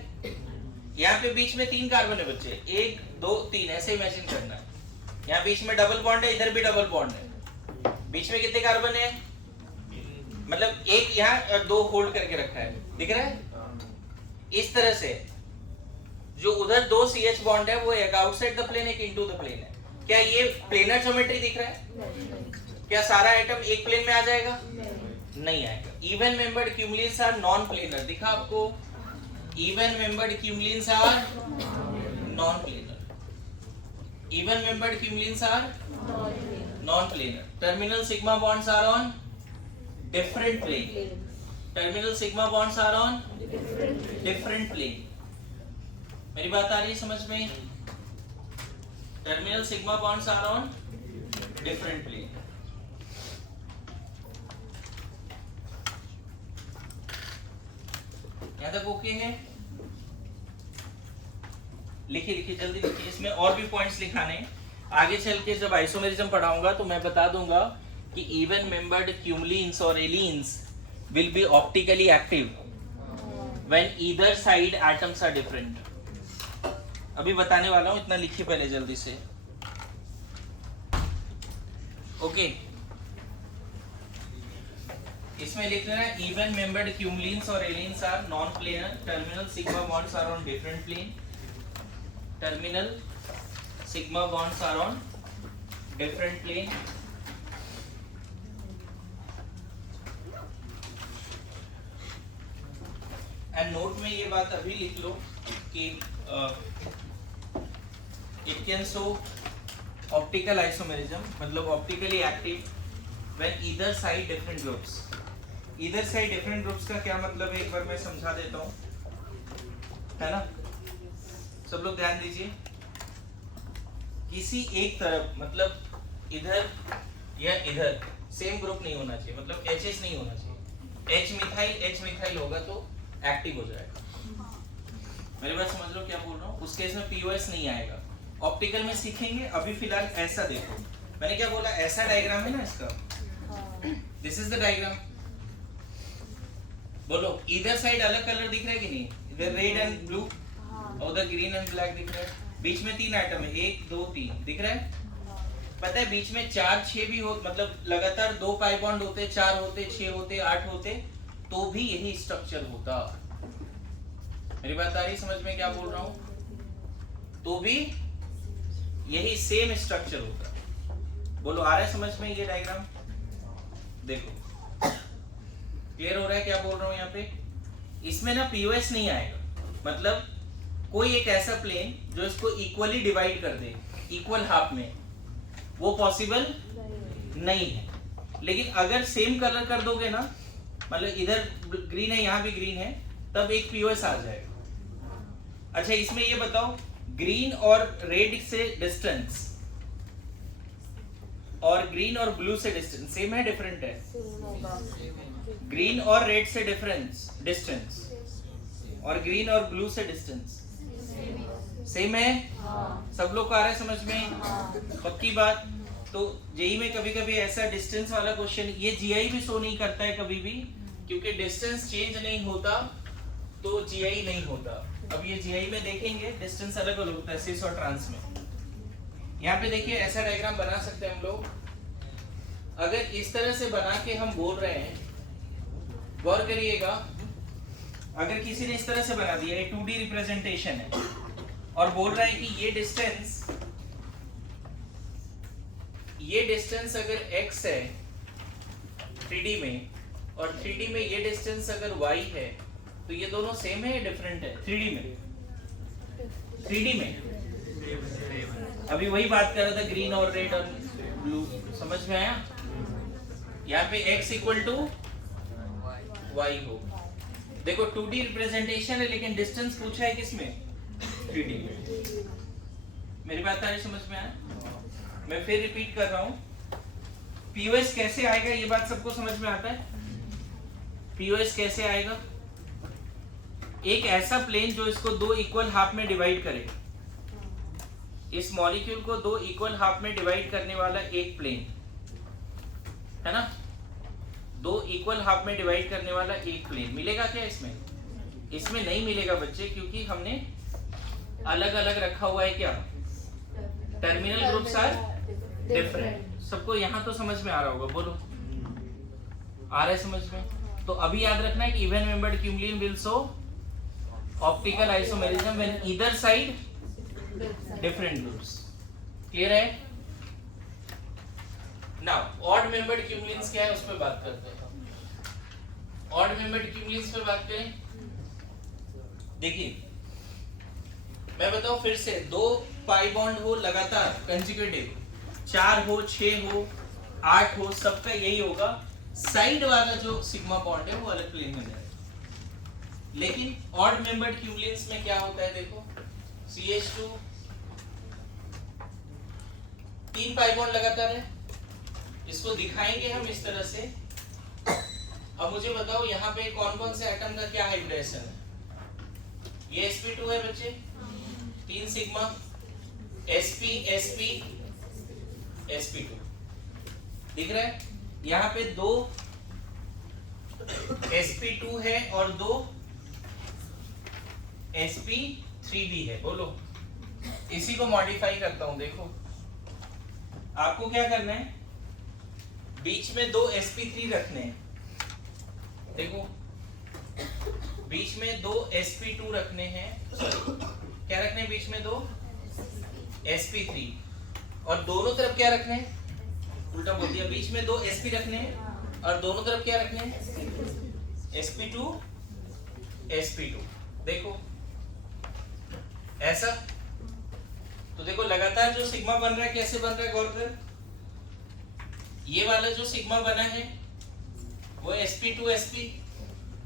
यहाँ पे बीच में 3 कार्बन है बच्चे, 1 2 3, ऐसे इमेजिन करना है। यहाँ बीच में डबल बॉन्ड है, इधर भी डबल बॉन्ड है। बीच में कितने कार्बन है? मतलब एक यहाँ 2 होल्ड करके रखा है, दिख रहा है? इस तरह से जो उधर 2 CH बॉन्ड है वो एक आउटसाइड द प्लेन, एक इनटू द प्लेन है। क्या ये प्लेनर ज्योमेट्री दिख रहा है? क्या सारा एटम एक प्लेन में आ जाएगा? नहीं आएगा। Even membered cumulenes are non planar. दिखा आपको? Even membered cumulenes are non planar. Even membered cumulenes are non planar. Terminal sigma bonds are on different plane. Terminal sigma bonds are on different plane. मेरी बात आ रही है समझ में? Terminal sigma bonds are on different plane. यहां तक ओके है? लिखिए जल्दी लिखिए। इसमें और भी पॉइंट्स लिखाने। आगे चल के जब आइसोमेरिज्म पढ़ाऊंगा तो मैं बता दूंगा कि इवन मेंबर्ड क्यूमुलिन्स और allenes will be optically active when either side atoms are different. अभी बताने वाला हूं, इतना लिखिए पहले जल्दी से। ओके, इसमें लिख लेना इवन मेंबर्ड क्यूमुलिन्स और allenes are non planar. Terminal sigma bonds are on different plane. Terminal sigma bonds are on different plane. And note में ये बात अभी लिख लो कि it can show optical isomerism, मतलब optically active when either side different groups. Either side different groups का क्या मतलब है एक बार मैं समझा देता हूं, है ना? सब लोग ध्यान दीजिए। किसी एक तरफ, मतलब इधर या इधर सेम ग्रुप नहीं होना चाहिए, मतलब HH नहीं होना चाहिए। H मिथाइल होगा तो एक्टिव हो जाएगा। मेरी बात समझ लो क्या बोल रहा हूँ? उस केस में POS नहीं आएगा। ऑप्टिकल में सीखेंगे, अभी फिलहाल ऐसा देखो। मैंने क्या बोला, ऐसा डायग्राम है ना इसका, दिस इज द डायग्राम। बोलो इधर साइड अलग कलर दिख रहा है कि नहीं? इधर रेड एंड ब्लू और उधर ग्रीन एंड ब्लैक दिख रहा है। बीच में 3 आइटम है, 1 2 3 दिख रहा है। पता है बीच में 4 6 भी हो, मतलब लगातार 2 पाई बॉन्ड होते, 4 होते, 6 होते, 8 होते, तो भी यही स्ट्रक्चर होता। मेरी बात आ रही समझ में क्या बोल रहा हूँ? तो भी यही सेम स्ट्रक्चर होता। बोलो आ रहा है समझ में ये डायग्राम? देखो क्लियर हो रहा है क्या बोल रहा हूँ यहाँ पे? इसमें ना POS नहीं आएगा, मतलब कोई एक ऐसा प्लेन जो इसको इक्वली डिवाइड कर दे, इक्वल हाफ में, वो पॉसिबल नहीं है। लेकिन अगर सेम कलर कर दोगे ना, मतलब इधर ग्रीन है यहाँ भी ग्रीन है, तब एक POS आ जाएगा। अच्छा इसमें ये बताओ, ग्रीन और रेड से डिस्टेंस और ग्रीन और ब्लू से डिस्टेंस सेम है डिफरेंट है? ग्रीन और रेड से डिस्टेंस और ग्रीन और ब्लू से डिस्टेंस सेम है? सब लोग को आ रहा है समझ में? पक्की बात। तो जेई में कभी कभी ऐसा डिस्टेंस वाला क्वेश्चन, ये जीआई भी शो नहीं करता है कभी भी, क्योंकि डिस्टेंस चेंज नहीं होता तो जीआई नहीं होता। अब ये जीआई में देखेंगे डिस्टेंस अलग अलग होता है सिस और ट्रांस में। यहाँ पे देखिए ऐसा डायग्राम बना सकते हैं हम लोग। अगर इस तरह से बना के हम बोल रहे हैं, गौर करिएगा, अगर किसी ने इस तरह से बना दिया, ये 2D रिप्रेजेंटेशन है और बोल रहा है कि ये डिस्टेंस अगर x है 3D में और 3D में ये डिस्टेंस अगर y है, तो ये दोनों सेम है या डिफरेंट है? 3D में अभी वही बात कर रहा था, ग्रीन और रेड और ब्लू, समझ में आया? यहाँ पे x इक्वल टू y हो। देखो 2D रिप्रेजेंटेशन है लेकिन डिस्टेंस पूछा है किसमें? 3D में। मेरी बात आ रही समझ में आया? मैं फिर रिपीट कर रहा हूँ, POS कैसे आएगा ये बात सबको समझ में आता है? POS कैसे आएगा? एक ऐसा प्लेन जो इसको 2 इक्वल हाफ में डिवाइड करे, इस मॉलिक्यूल को 2 इक्वल हाफ में डिवाइड करने वाला एक प्लेन है ना, 2 इक्वल हाफ में डिवाइड करने वाला एक प्लेन मिलेगा क्या इसमें? इसमें नहीं मिलेगा बच्चे, क्योंकि हमने अलग अलग रखा हुआ है। क्या? Terminal groups are different. सबको यहाँ तो समझ में आ रहा होगा, बोलो आ रहा है समझ में? तो अभी याद रखना है कि even membered cumulene will show optical isomerism when either side different groups. Clear है? नाउ ऑड मेंबर्ड क्यूमलिन्स क्या है उस पर बात करते हैं। ऑड मेंबर्ड क्यूमलिन्स पर बात करें। देखिए मैं बताऊं फिर से, 2 पाई बॉन्ड हो लगातार कंसेक्यूटिव, 4 हो 6 हो 8 हो, सबका यही होगा। साइड वाला जो सिग्मा बॉन्ड है वो अलग प्लेन में जाएगा। लेकिन ऑड मेंबर्ड क्यूमलिन्स में क्या होता है? देखो CH2 3 पाई बॉन्ड लगातार है, इसको दिखाएंगे हम इस तरह से। अब मुझे बताओ यहाँ पे कौन कौन से एटम का क्या हाइब्रिडेशन है? ये sp2 है बच्चे, 3 सिग्मा, sp sp sp2 दिख रहा है। यहाँ पे 2 sp2 है और 2 sp3 भी है। बोलो इसी को मॉडिफाई करता हूं। देखो आपको क्या करना है, बीच में 2 sp3 रखने हैं। देखो बीच में 2 sp2 रखने हैं, क्या रखने हैं बीच में? 2 sp3, और दोनों तरफ क्या रखने हैं? उल्टा बोल दिया, बीच में 2 sp रखने हैं और दोनों तरफ क्या रखने हैं? sp2 sp2। देखो ऐसा, तो देखो लगातार जो सिग्मा बन रहा है कैसे बन रहा है? गौर कर, ये वाला जो सिग्मा बना है वो sp2 sp,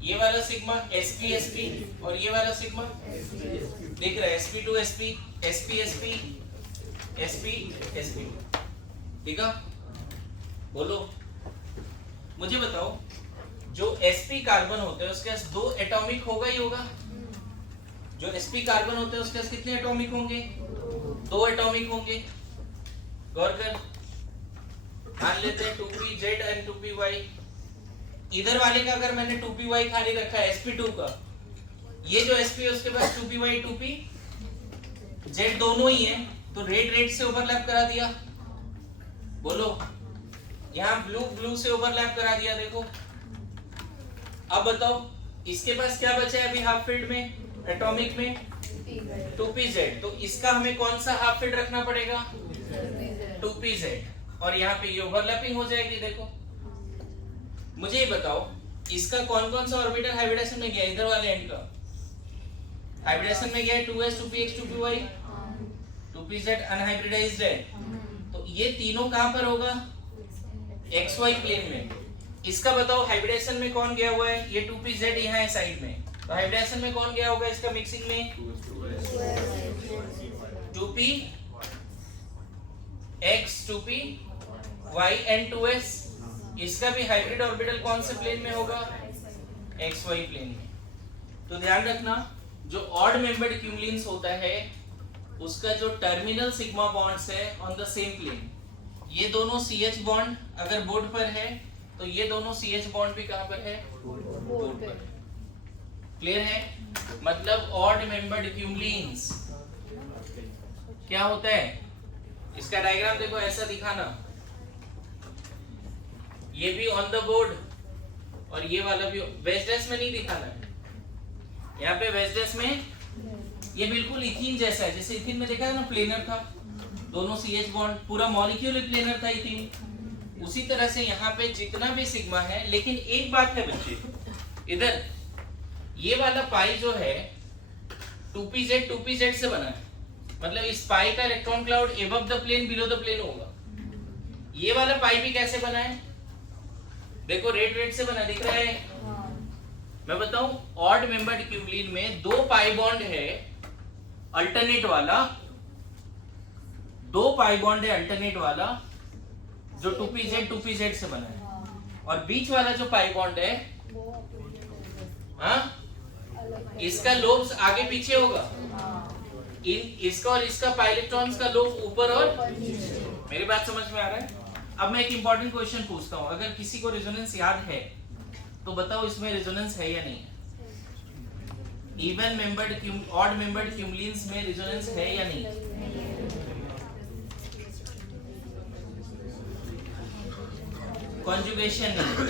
ये वाला सिग्मा sp sp, और ये वाला सिग्मा दिख रहा है sp2 sp sp sp sp sp। ठीक है, बोलो मुझे बताओ, जो sp कार्बन होते हैं उसके पास 2 एटॉमिक होगा ही होगा। जो sp कार्बन होते हैं उसके पास कितने एटॉमिक होंगे? 2 एटॉमिक होंगे। गौर कर, मान लेते हैं 2pz एंड 2py। इधर वाले का अगर मैंने 2py खाली रखा है sp2 का, ये जो sp है उसके पास 2py 2pz दोनों ही है, तो रेड से ओवरलैप करा दिया। बोलो, यहाँ ब्लू से ओवरलैप करा दिया। देखो अब बताओ इसके पास क्या बचा है अभी हाफ फील्ड में, एटॉमिक में 2pz, तो इसका हमें कौन सा हाफ फील्ड रखना पड़ेगा? 2pz, और यहाँ पे ये ओवरलैपिंग हो जाएगी। देखो मुझे ये बताओ, इसका कौन कौन सा ऑर्बिटल हाइब्रिडेशन में गया? इधर वाले एंड का हाइब्रिडेशन में गया है 2s 2px 2py 2pz unhybridised है, तो ये तीनों कहां पर होगा? xy प्लेन में। इसका बताओ हाइब्रिडेशन में कौन गया हुआ है? ये 2pz यहाँ है साइड में, तो हाइब्रिडेशन में कौन गया होगा इसका मिक्सिंग में? 2p x 2p y and 2s। इसका भी हाइब्रिड ऑर्बिटल कौन से प्लेन में होगा? xy प्लेन में। तो ध्यान रखना, जो ऑड मेंबर्ड क्यूमुलिन्स होता है उसका जो टर्मिनल सिग्मा बॉन्ड्स है ऑन द सेम प्लेन, ये दोनों CH बॉन्ड अगर बोर्ड पर है तो ये दोनों CH बॉन्ड भी कहां पर है? बोर्ड पर। क्लियर है? मतलब ऑड मेंबर्ड क्यूमुलिन्स क्या होता है? इसका डायग्राम देखो, ऐसा दिखाना, ये भी ऑन द बोर्ड और ये वाला भी। वेस्टर्स में नहीं दिखाना है, यहाँ पे वेस्टर्स में ये बिल्कुल इथीन जैसा है, जैसे इथीन में देखा है ना प्लेनर था, दोनों CH बॉन्ड, पूरा मॉलिक्यूल प्लेनर था इथीन। उसी तरह से यहाँ पे जितना भी सिग्मा है, लेकिन एक बात है बच्चे, इधर ये वाला पाई जो है 2pz से बना है, मतलब इस पाई का electron cloud above the plane below the plane होगा। ये वाला पाई भी कैसे बना है? देखो रेड से बना, दिख रहा है? मैं बताऊं, ऑड मेंबर्ड क्यूमुलिन में 2 पाई बॉन्ड है अल्टरनेट वाला, 2 पाई बॉन्ड है अल्टरनेट वाला जो 2pz से बना है, और बीच वाला जो पाई बॉन्ड है, हाँ, इसका लोब्स आगे पीछे होगा। इसका और इसका पाई इलेक्ट्रॉन्स का लोब ऊपर और, मेरी बात समझ में आ रहा है? अब मैं एक इंपॉर्टेंट क्वेश्चन पूछता हूं, अगर किसी को रेजोनेंस याद है तो बताओ इसमें रेजोनेंस है या नहीं है? इवन मेंबर्ड ऑड मेंबर्ड क्यूमुलिन्स में रेजोनेंस है या नहीं? कॉन्जुगेशन नहीं।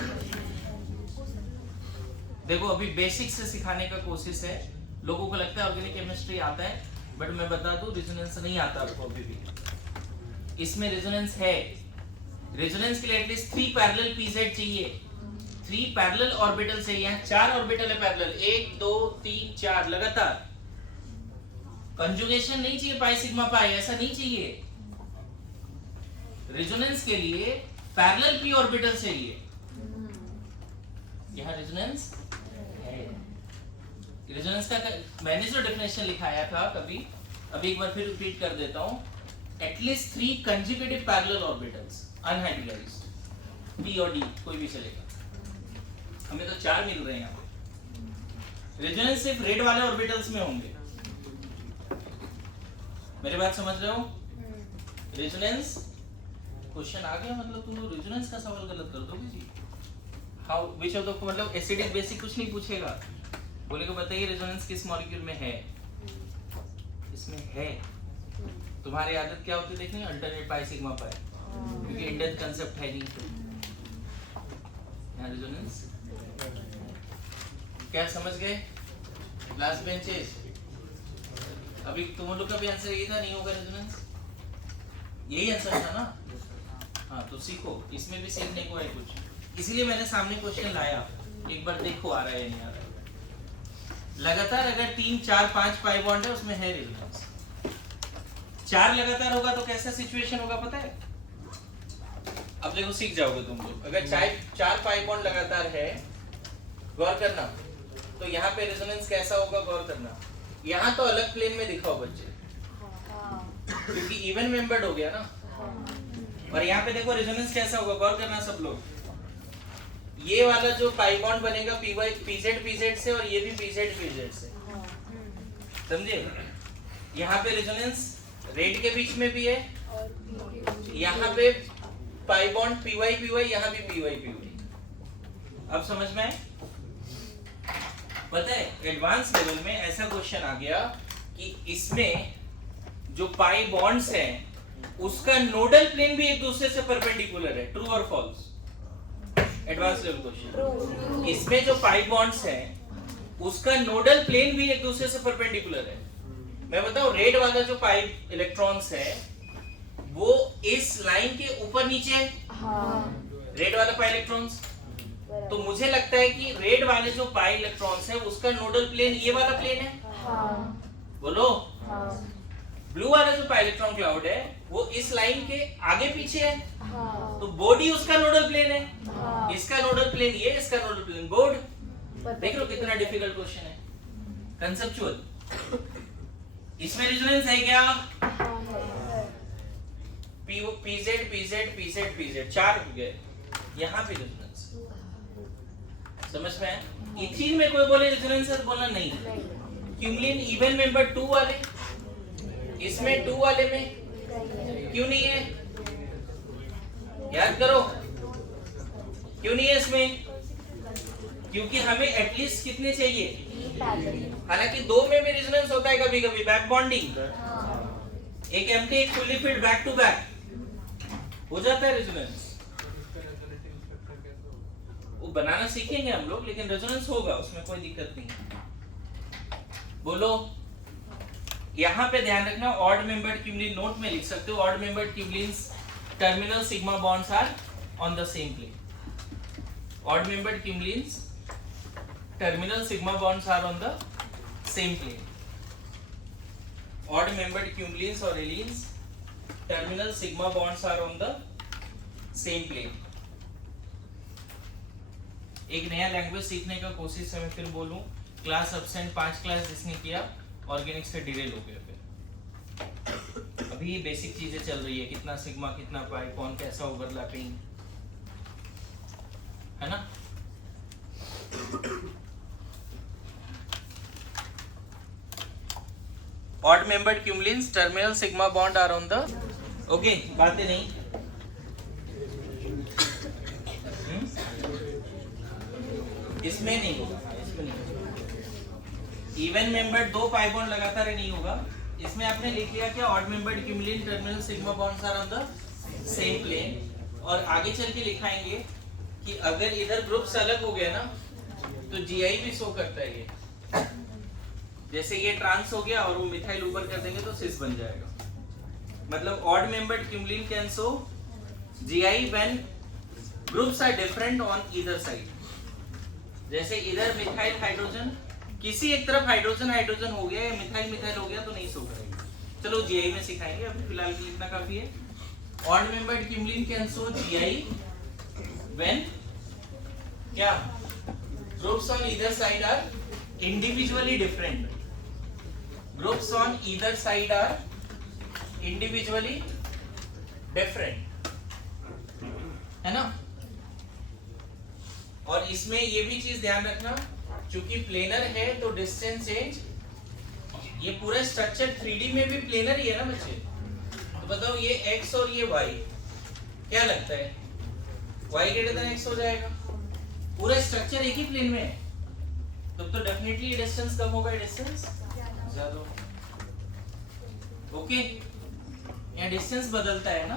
देखो अभी बेसिक से सिखाने का कोशिश है, लोगों को लगता है ऑर्गेनिक केमिस्ट्री आता है, बट मैं बता दूं रेजोनेंस नहीं आता आपको अभी भी। इसमें रेजोनेंस है। रेजोनेंस के लिए एटलीस्ट 3 पैरेलल pz चाहिए, 3 पैरेलल ऑर्बिटल चाहिए। 4 ऑर्बिटल है पैरेलल, 1 2 3 4 लगातार। कंजुगेशन नहीं चाहिए पाई सिग्मा पाई, ऐसा नहीं चाहिए। रेजोनेंस के लिए पैरेलल p ऑर्बिटल चाहिए। यहां रेजोनेंस है। रेजोनेंस का मैंने जो डेफिनेशन लिखाया था कभी, अभी एक बार फिर रिपीट कर देता हूं, at least 3 conjugative parallel orbitals unhybridised, p और d कोई भी चलेगा। हमें तो 4 मिल रहे हैं यहाँ पे। रेजोनेंस सिर्फ रेड वाले ऑर्बिटल्स में होंगे। मेरी बात समझ रहे हो? रेजोनेंस क्वेश्चन आ गया, मतलब तुम लोग रेजोनेंस का सवाल गलत कर दोगे जी। हाउ व्हिच ऑफ द, मतलब एसिडिक बेसिक कुछ नहीं पूछेगा, बोलेगा बताइए रेजोनेंस किस मॉलिक्यूल में है? इसमें है। तुम्हारी आदत क्या होती है देखनी, अल्टरनेट पाई सिग्मा पाई, क्योंकि इंडेंस कांसेप्ट है नहीं। यहाँ रेजोनेंस क्या समझ गए? लास्ट बेंचेस, अभी तुम लोग का भी आंसर यही था, नहीं होगा रेजोनेंस, यही आंसर था ना? हाँ तो सीखो, इसमें भी सीखने को है कुछ, इसीलिए मैंने सामने क्वेश्चन लाया, एक बार देखो आ रहा है या नहीं आ रहा है। लगातार अगर 3 4 5 पाई बॉन्ड है उसमें है रेजोनेंस। 4 लगातार होगा तो कैसा सिचुएशन होगा पता है? अब देखो सीख जाओगे तुम लोग। अगर 4 पाई बॉन्ड लगातार है, गौर करना, तो यहाँ पे रेजोनेंस कैसा होगा गौर करना। यहाँ तो अलग प्लेन में दिखाओ बच्चे, क्योंकि इवन मेंबर्ड हो गया ना, और यहाँ पे देखो रेजोनेंस कैसा होगा, गौर करना सब लोग। ये वाला जो पाई बॉन्ड बनेगा पीवाई पीजेड पीजेड से, और ये भी पीजेड पीजेड से, समझे? यहाँ पे रेजोनेंस रेड के बीच में भी है, यहाँ पे पाई बॉन्ड पीवाई पीवाई, यहाँ भी पीवाई पीवाई। अब समझ में आए? पता है एडवांस लेवल में ऐसा क्वेश्चन आ गया कि इसमें जो पाई बॉन्ड्स हैं उसका नोडल प्लेन भी एक दूसरे से परपेंडिकुलर है, ट्रू और फॉल्स? Advance level question. इसमें जो पाई बॉन्ड्स हैं उसका नोडल प्लेन भी एक दूसरे से परपेंडिकुलर है। मैं बताऊं, रेड वाला जो पाई इलेक्ट्रॉन्स है वो इस लाइन के ऊपर नीचे है, रेड वाला पाई इलेक्ट्रॉन्स। तो मुझे लगता है कि रेड वाले जो पाई इलेक्ट्रॉन्स है उसका नोडल प्लेन ये वाला प्लेन है। बोलो। ब्लू वाला जो पाई इलेक्ट्रॉन क्लाउड है वो इस लाइन के आगे पीछे है, तो बॉडी उसका नोडल प्लेन है। इसका नोडल प्लेन ये, इसका नोडल प्लेन बोर्ड। देख लो कितना डिफिकल्ट क्वेश्चन है, कंसेप्चुअल। इसमें रेजोनेंस है क्या? पीजेड पीजेड पीजेड पीजेड, 4 हो गए। यहाँ पे रेजोनेंस समझ में है? इथीन में कोई बोले रेजोनेंस है तो बोलना नहीं। क्यूमिन इवन मेंबर 2 वाले, इसमें 2 वाले में क्यों नहीं है? याद करो क्यों नहीं है इसमें? क्योंकि हमें एटलीस्ट कितने चाहिए? हालांकि 2 में भी रेजोनेंस होता है कभी कभी, बैक बॉन्डिंग, एक एम्प्टी एक fully filled back to back हो जाता है रेजोनेंस। वो बनाना सीखेंगे हम लोग, लेकिन रेजोनेंस होगा, उसमें कोई दिक्कत नहीं। बोलो। यहाँ पे ध्यान रखना, ऑड मेंबर्ड क्यूमिन नोट में लिख सकते हो, odd membered cumulenes terminal sigma bonds are on the same plane. Odd membered cumulenes terminal sigma bonds are on the same plane. Odd membered cumulins or alleles, terminal sigma bonds are on the same plane. एक नया लैंग्वेज सीखने का कोशिश है, मैं फिर बोलूं, क्लास एब्सेंट 5 क्लास जिसने किया ऑर्गेनिक से डिरेल हो गया। फिर अभी बेसिक चीजें चल रही है, कितना सिग्मा कितना पाई, कौन कैसा ओवरलैपिंग, है ना? Odd membered cumulins terminal sigma bond are on the okay, बातें नहीं। इसमें नहीं होगा, इसमें नहीं होगा। इवन मेंबर्ड 2 पाई बॉन्ड लगातार नहीं होगा। इसमें आपने लिख लिया क्या? Odd membered cumulene terminal sigma bonds are on the same plane. और आगे चल के लिखाएंगे कि अगर इधर ग्रुप्स अलग हो गए ना तो जीआई भी शो करता है ये। जैसे ये ट्रांस हो गया और वो मिथाइल ऊपर कर देंगे तो सिस बन जाएगा। मतलब odd membered cumulene can show GI when groups are different on either side. जैसे इधर मिथाइल हाइड्रोजन, किसी एक तरफ हाइड्रोजन हाइड्रोजन हो गया या मिथाइल मिथाइल हो गया तो नहीं शो करेगा। चलो जीआई में सिखाएंगे, अभी फिलहाल के लिए इतना काफी है। Odd membered cumulene can show GI when क्या? Groups on either side are individually different. Groups on either side are individually different, है ना? और इसमें ये भी चीज ध्यान रखना, चूंकि प्लेनर है तो डिस्टेंस चेंज, ये पूरा स्ट्रक्चर 3D में भी प्लेनर ही है ना बच्चे। तो बताओ ये x और ये y, क्या लगता है? y greater than x हो जाएगा। पूरा स्ट्रक्चर एक ही प्लेन में है तो डेफिनेटली डिस्टेंस कम होगा, डिस्टेंस ज्यादा होगा। ओके, यहाँ डिस्टेंस बदलता है ना।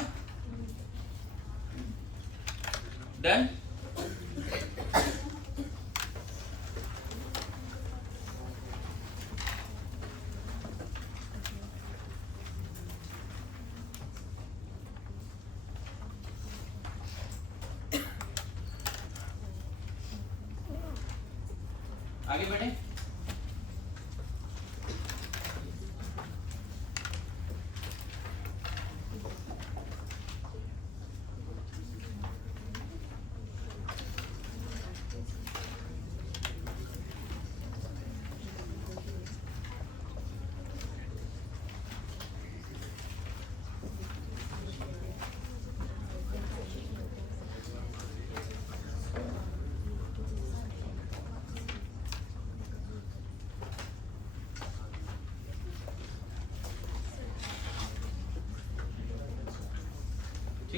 डन। आगे बढ़े।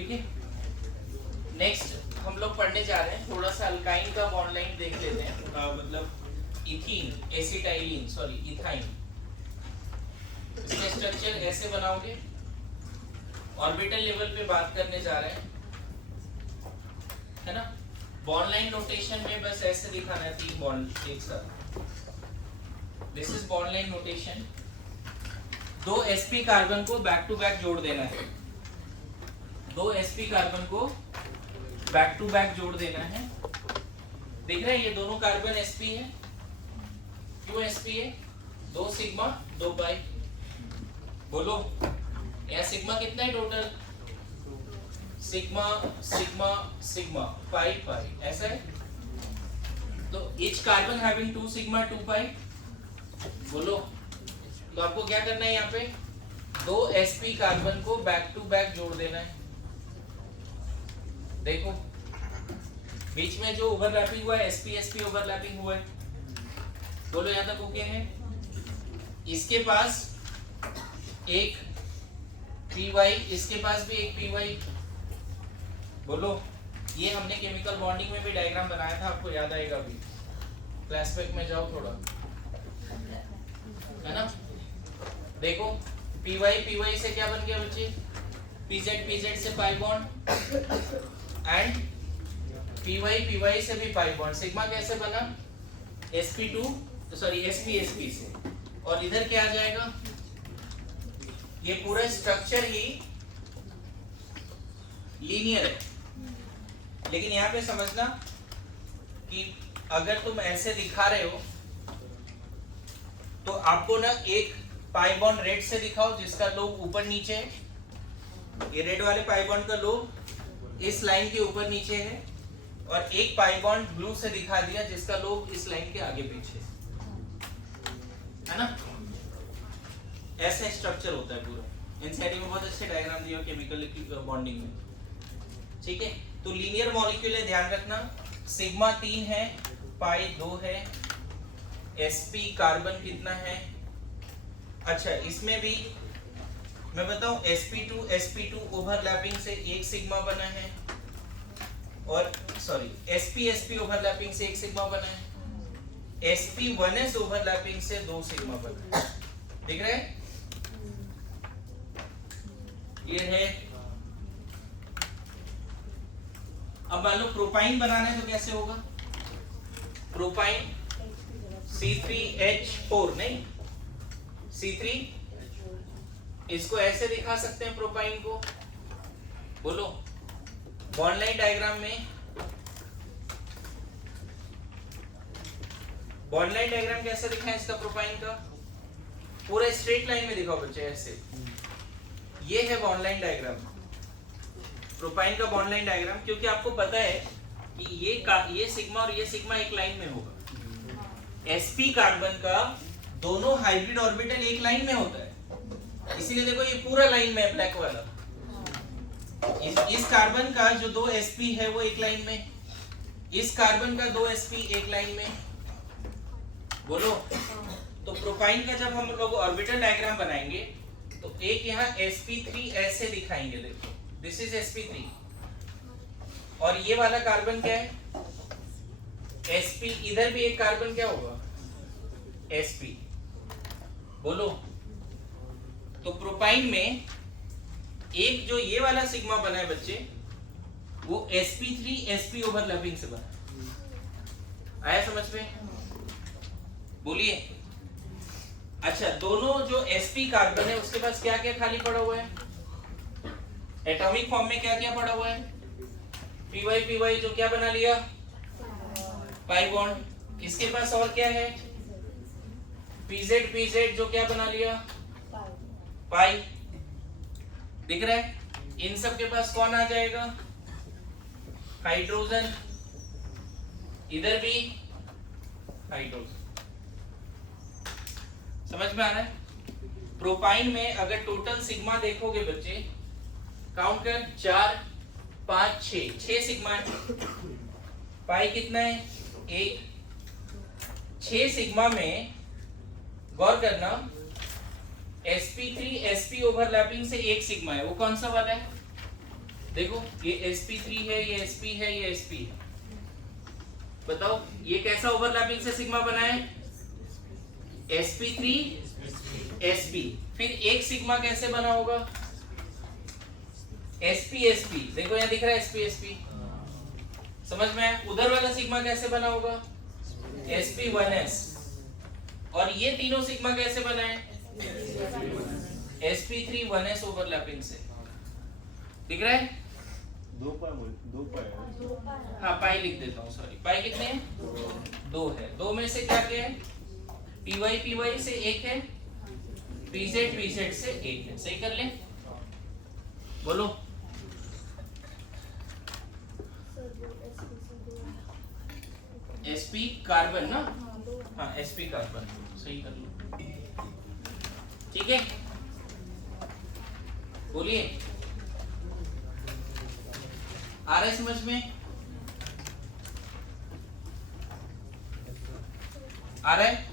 ठीक है। नेक्स्ट हम लोग पढ़ने जा रहे हैं, थोड़ा सा अल्काइन का बॉन्ड लाइन देख लेते हैं, मतलब इथीन एसिटाइलिन सॉरी इथाइन। इसका स्ट्रक्चर ऐसे बनाओगे, ऑर्बिटल लेवल पे बात करने जा रहे हैं, है ना। बॉन्ड लाइन नोटेशन में बस ऐसे दिखाना है 3 बॉन्ड एक साथ। This is bond line notation. 2 sp carbon को बैक टू बैक जोड़ देना है, 2 sp कार्बन को बैक टू बैक जोड़ देना है। दिख रहा है ये दोनों कार्बन sp है, क्यों sp है? 2 सिग्मा 2 पाई। बोलो यहाँ सिग्मा कितना है total? Sigma sigma sigma pi pi, ऐसा है। तो each carbon having 2 sigma 2 pi. बोलो तो आपको क्या करना है, यहाँ पे 2 sp कार्बन को बैक टू बैक जोड़ देना है। देखो बीच में जो ओवरलैपिंग हुआ है sp sp ओवरलैपिंग हुआ है। बोलो यहाँ तक ओके है। इसके पास एक py, इसके पास भी एक py। बोलो ये हमने केमिकल बॉन्डिंग में भी डायग्राम बनाया था, आपको याद आएगा अभी। फ्लैशबैक में जाओ थोड़ा, है ना। देखो py से क्या बन गया बच्चे? pz से पाई बॉन्ड एंड py से भी पाई बॉन्ड। सिग्मा कैसे बना? sp2 सॉरी sp से, और इधर क्या आ जाएगा? ये पूरा स्ट्रक्चर ही लीनियर है। लेकिन यहाँ पे समझना कि अगर तुम ऐसे दिखा रहे हो तो आपको ना एक पाई बॉन्ड रेड से दिखाओ जिसका लोब ऊपर नीचे है, ये रेड वाले पाई बॉन्ड का लोब इस लाइन के ऊपर नीचे है, और एक पाई बॉन्ड ब्लू से दिखा दिया जिसका लोब इस लाइन के आगे पीछे है ना। ऐसा स्ट्रक्चर होता है पूरा। एनसीईआरटी में बहुत अच्छे डायग्राम दिए केमिकल बॉन्डिंग में, ठीक है। तो लीनियर मॉलिक्यूल है, ध्यान रखना। सिग्मा 3 है, पाई 2 है, sp कार्बन कितना है? अच्छा इसमें भी मैं बताऊं, sp2 ओवरलैपिंग से एक सिग्मा बना है, और सॉरी sp ओवरलैपिंग से एक सिग्मा बना है, sp1s ओवरलैपिंग से 2 सिग्मा बना है। दिख रहा है? ये है। अब मान लो प्रोपाइन बनाना है तो कैसे होगा? प्रोपाइन C3H4 नहीं, C3, इसको ऐसे दिखा सकते हैं प्रोपाइन को। बोलो बॉन्ड लाइन डायग्राम में, बॉन्ड लाइन डायग्राम कैसे दिखाएं इसका प्रोपाइन का? पूरा स्ट्रेट लाइन में दिखाओ बच्चे, ऐसे। ये है बॉन्ड लाइन डायग्राम, प्रोपाइन का बॉन्ड लाइन डायग्राम, क्योंकि आपको पता है कि ये सिग्मा और ये सिग्मा एक लाइन में होगा। sp कार्बन का दोनों हाइब्रिड ऑर्बिटल एक लाइन में होता है, इसीलिए देखो ये पूरा लाइन में है ब्लैक वाला। इस कार्बन का जो 2 sp है वो एक लाइन में, इस कार्बन का 2 sp एक लाइन में। बोलो तो प्रोपाइन का जब हम लोग ऑर्बिटल डायग्राम बनाएंगे तो एक यहाँ sp3 ऐसे दिखाएंगे, देखो दिस इज sp3, और ये वाला कार्बन क्या है? sp, इधर भी एक कार्बन क्या होगा? sp। बोलो तो प्रोपाइन में एक जो ये वाला सिग्मा बना है बच्चे, वो sp3 sp ओवरलैपिंग से बना। आया समझ में? बोलिए। अच्छा दोनों जो sp कार्बन है उसके पास क्या क्या खाली पड़ा हुआ है? एटॉमिक फॉर्म में क्या क्या पड़ा हुआ है? py जो क्या बना लिया? Pi bond. इसके पास और क्या है? pz जो क्या बना लिया? पाई। दिख रहा है? इन सब के पास कौन आ जाएगा? हाइड्रोजन। इधर भी हाइड्रोजन। समझ में आ रहा है? प्रोपाइन में अगर टोटल सिग्मा देखोगे बच्चे, काउंट कर, 4 5 6 सिग्मा है। पाई कितना है? 1। 6 सिग्मा में गौर करना, sp3 sp ओवरलैपिंग से एक सिग्मा है, वो कौन सा वाला है? देखो ये sp3 है, ये sp है, ये sp है। बताओ ये कैसा ओवरलैपिंग से सिग्मा बना है? sp3 sp। फिर एक सिग्मा कैसे बना होगा? sp sp। देखो यहाँ दिख रहा है sp sp, समझ में आया? उधर वाला सिग्मा कैसे बना होगा? sp1s। और ये तीनों सिग्मा कैसे बना है? sp3 1s ओवरलैपिंग से। दिख रहा है? दो पाई। हाँ पाई लिख देता हूँ, सॉरी पाई कितने हैं? 2 है। 2 में से क्या क्या है? py से 1 है, pz से 1 है। सही कर ले, बोलो। sp कार्बन ना? हाँ sp कार्बन, सही कर लो। ठीक है, बोलिए। आ रहा है समझ में? आ रहा है?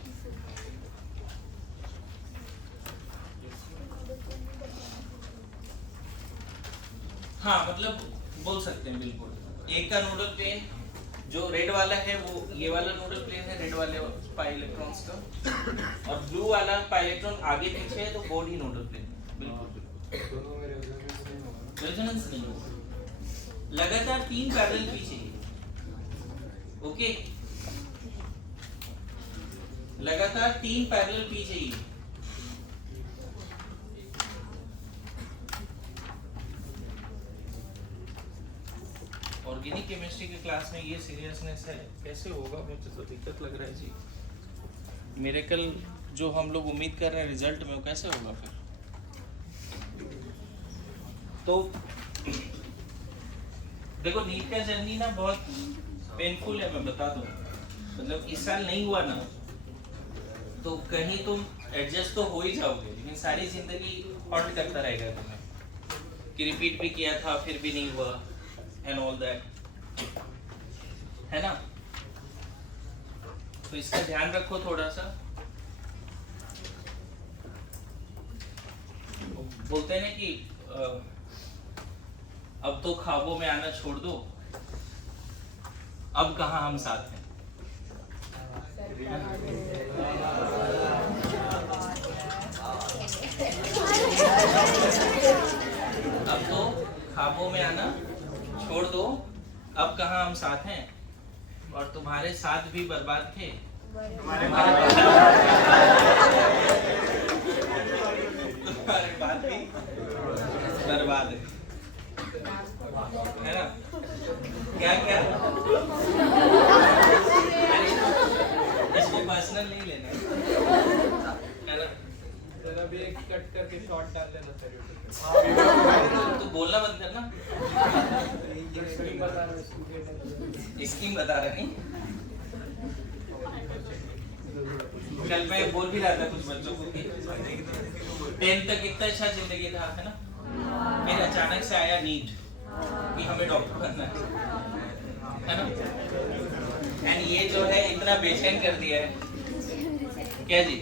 हाँ मतलब बोल सकते हैं बिल्कुल। एक का नोडल प्लेन जो रेड वाला है वो ये वाला नोडल प्लेन है, रेड वाले पाई इलेक्ट्रॉन्स का, और ब्लू वाला पाई इलेक्ट्रॉन आगे पीछे है तो बोर्ड ही नोडल प्लेन। बिल्कुल रेजोनेंस नहीं होगा। लगातार 3 पैरेलल पी चाहिए। ओके, लगातार 3 पैरेलल पी चाहिए। ऑर्गेनिक केमिस्ट्री की क्लास में ये सीरियसनेस है, कैसे होगा? मुझे तो दिक्कत लग रहा है जी। मिरेकल जो हम लोग उम्मीद कर रहे हैं रिजल्ट में, वो कैसे होगा फिर? तो देखो नीट का जर्नी ना बहुत पेनफुल है, मैं बता दूं। मतलब इस साल नहीं हुआ ना तो कहीं तुम एडजस्ट तो हो ही जाओगे, लेकिन सारी जिंदगी हॉन्ट करता रहेगा तुम्हें कि रिपीट भी किया था फिर भी नहीं हुआ एंड ऑल दैट, है ना? तो इसका ध्यान रखो थोड़ा सा। बोलते हैं ना कि अब तो ख्वाबों में आना छोड़ दो, अब कहाँ हम साथ हैं। अब तो ख्वाबों में आना छोड़ दो, अब कहाँ हम साथ हैं। और तुम्हारे साथ भी बर्बाद थे, तुम्हारे बाद भी बर्बाद है ना? क्या क्या? इसको पर्सनल नहीं लेना है ना? जरा भी एक कट करके शॉट डाल देना सर यूट्यूब तो बोलना बंद करना। स्कीम बता रहा नहीं। कल मैं बोल भी रहा था कुछ बच्चों को कि 10th तक इतना अच्छा जिंदगी था, है ना? फिर अचानक से आया नीट कि हमें डॉक्टर बनना है ना? एंड ये जो है इतना बेचैन कर दिया है क्या जी?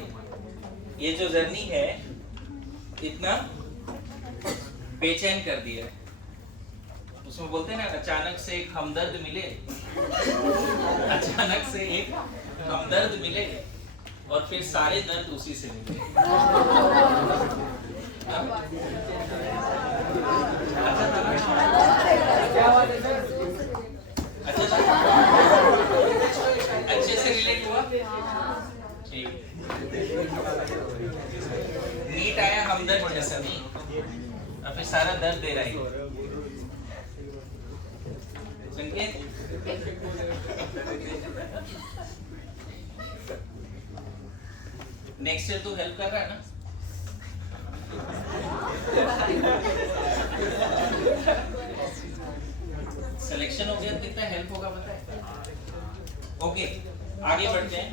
ये जो जर्नी है इतना बेचैन कर दिया है। उसमें बोलते हैं ना, अचानक से एक हमदर्द मिले, अचानक से एक हमदर्द मिले और फिर सारे दर्द उसी से मिले। अच्छे से रिलेट हुआ? ठीक। नीट आया हमदर्द जैसा नहीं, और फिर सारा दर्द दे रहा है। संकेत नेक्स्ट ईयर तो हेल्प कर रहा है ना? सिलेक्शन हो गया तो कितना हेल्प होगा पता है? ओके, आगे बढ़ते हैं।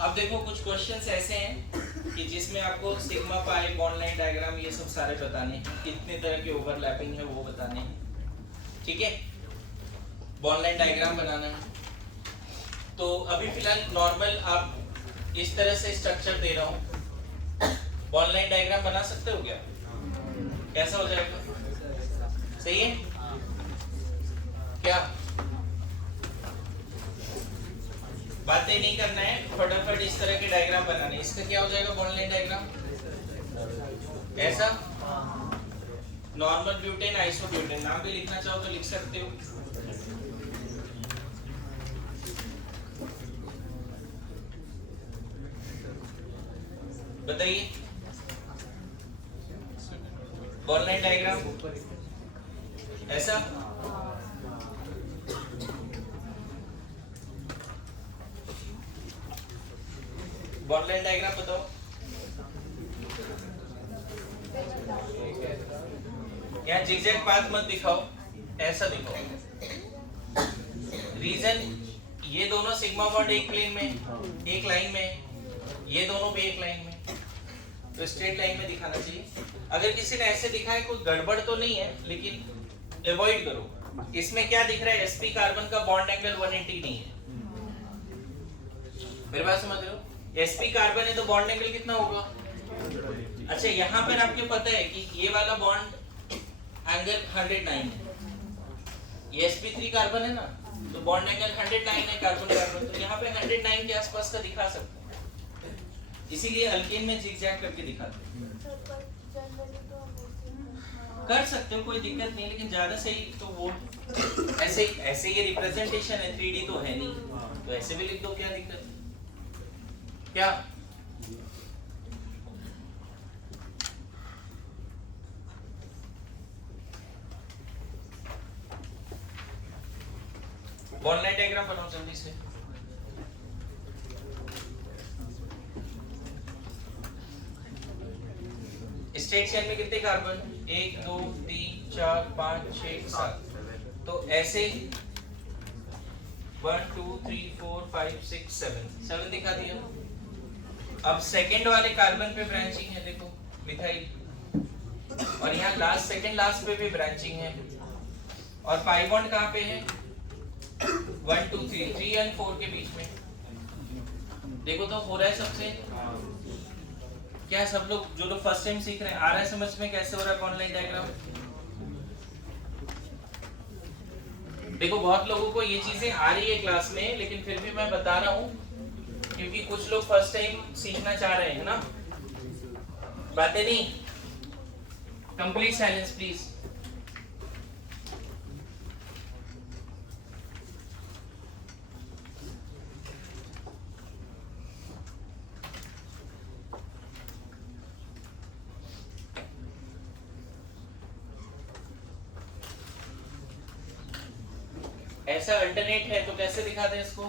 अब देखो कुछ क्वेश्चंस ऐसे हैं कि जिसमें आपको sigma pi, bond line diagram, ये सब सारे बताने हैं। कितने तरह के ओवरलैपिंग है वो बताने हैं, ठीक है? बॉन्ड लाइन डायग्राम बनाना है। तो अभी फिलहाल नॉर्मल आप इस तरह से स्ट्रक्चर दे रहा हूँ, बॉन्ड लाइन डायग्राम बना सकते हो क्या? कैसा हो जाएगा? सही है क्या? बातें नहीं करना है, फटाफट इस तरह के डायग्राम बनाने। इसका क्या हो जाएगा बॉन्ड लेंथ डायग्राम? ऐसा नॉर्मल ब्यूटेन, आइसोब्यूटेन, नाम भी लिखना चाहो तो लिख सकते हो। बताइए बॉन्ड लेंथ डायग्राम ऐसा। बॉन्ड लेंथ डायग्राम बताओ। यहाँ जिगजैग पाथ मत दिखाओ, ऐसा दिखाओ। रीजन ये दोनों सिग्मा बॉन्ड एक प्लेन में, एक लाइन में, ये दोनों भी एक लाइन में, तो स्ट्रेट लाइन में दिखाना चाहिए। अगर किसी ने ऐसे दिखा है कोई गड़बड़ तो नहीं है, लेकिन अवॉइड करो। इसमें क्या दिख रहा है? sp कार्बन का बॉन्ड एंगल 180 नहीं है। मेरे बात समझ रहे हो? sp कार्बन है तो बॉन्ड एंगल कितना होगा? अच्छा, यहाँ पर आपको पता है कि ये वाला बॉन्ड एंगल 109 है, ये sp3 कार्बन है ना, तो बॉन्ड एंगल 109 है कार्बन कार्बन, तो यहाँ पे 109 के आसपास का दिखा सकते हैं। इसीलिए अल्केन में जिगजैग करके दिखाते हैं। कर सकते हो, कोई दिक्कत नहीं, लेकिन ज्यादा सही तो वो ऐसे ऐसे ये रिप्रेजेंटेशन है, 3D तो है नहीं, तो ऐसे भी लिख दो, क्या दिक्कत है? क्या बॉन्ड लाइन डायग्राम बनाओ जल्दी से। स्ट्रेट चेन में कितने कार्बन? 1 2 3 4 5 6 7, तो ऐसे 1 2 3 4 5 6 7 दिखा दिया। अब सेकंड वाले कार्बन पे ब्रांचिंग है, देखो मिथाइल, और यहाँ लास्ट सेकंड लास्ट पे भी ब्रांचिंग है, और पाई बॉन्ड कहाँ पे है? 1 2 3 और 4 के बीच में। देखो तो हो रहा है सबसे? क्या सब लोग जो लोग फर्स्ट टाइम सीख रहे हैं, आ रहा है समझ में कैसे हो रहा है बॉन्ड लाइन डायग्राम? देखो बहुत लोगों को ये चीजें आ रही है क्लास में, लेकिन फिर भी मैं बता रहा हूँ क्योंकि कुछ लोग फर्स्ट टाइम सीखना चाह रहे हैं ना। बातें नहीं, कंप्लीट साइलेंस प्लीज। ऐसा अल्टरनेट है तो कैसे दिखाते हैं इसको?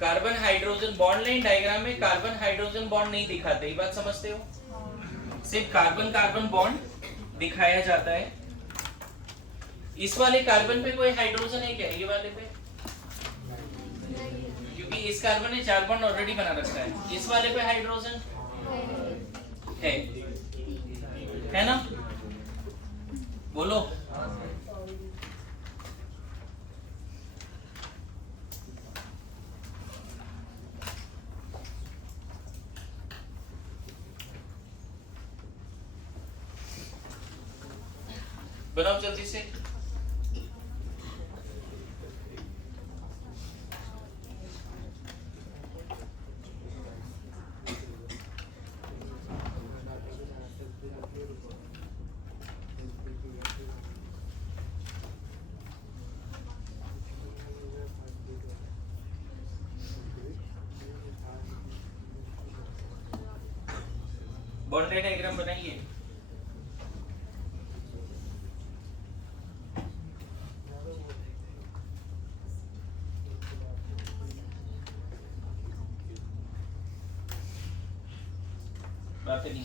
Carbon hydrogen bond line diagram में कार्बन हाइड्रोजन बॉन्ड नहीं दिखाते, ये बात समझते हो? सिर्फ कार्बन कार्बन बॉन्ड दिखाया जाता है। इस वाले कार्बन पे कोई हाइड्रोजन है क्या? ये वाले पे? क्योंकि इस कार्बन ने 4 बॉन्ड ऑलरेडी बना रखा है। इस वाले पे हाइड्रोजन है ना? बोलो। बनाओ जल्दी से। बॉन्ड लाइन डायग्राम बनाइए। बातें नहीं।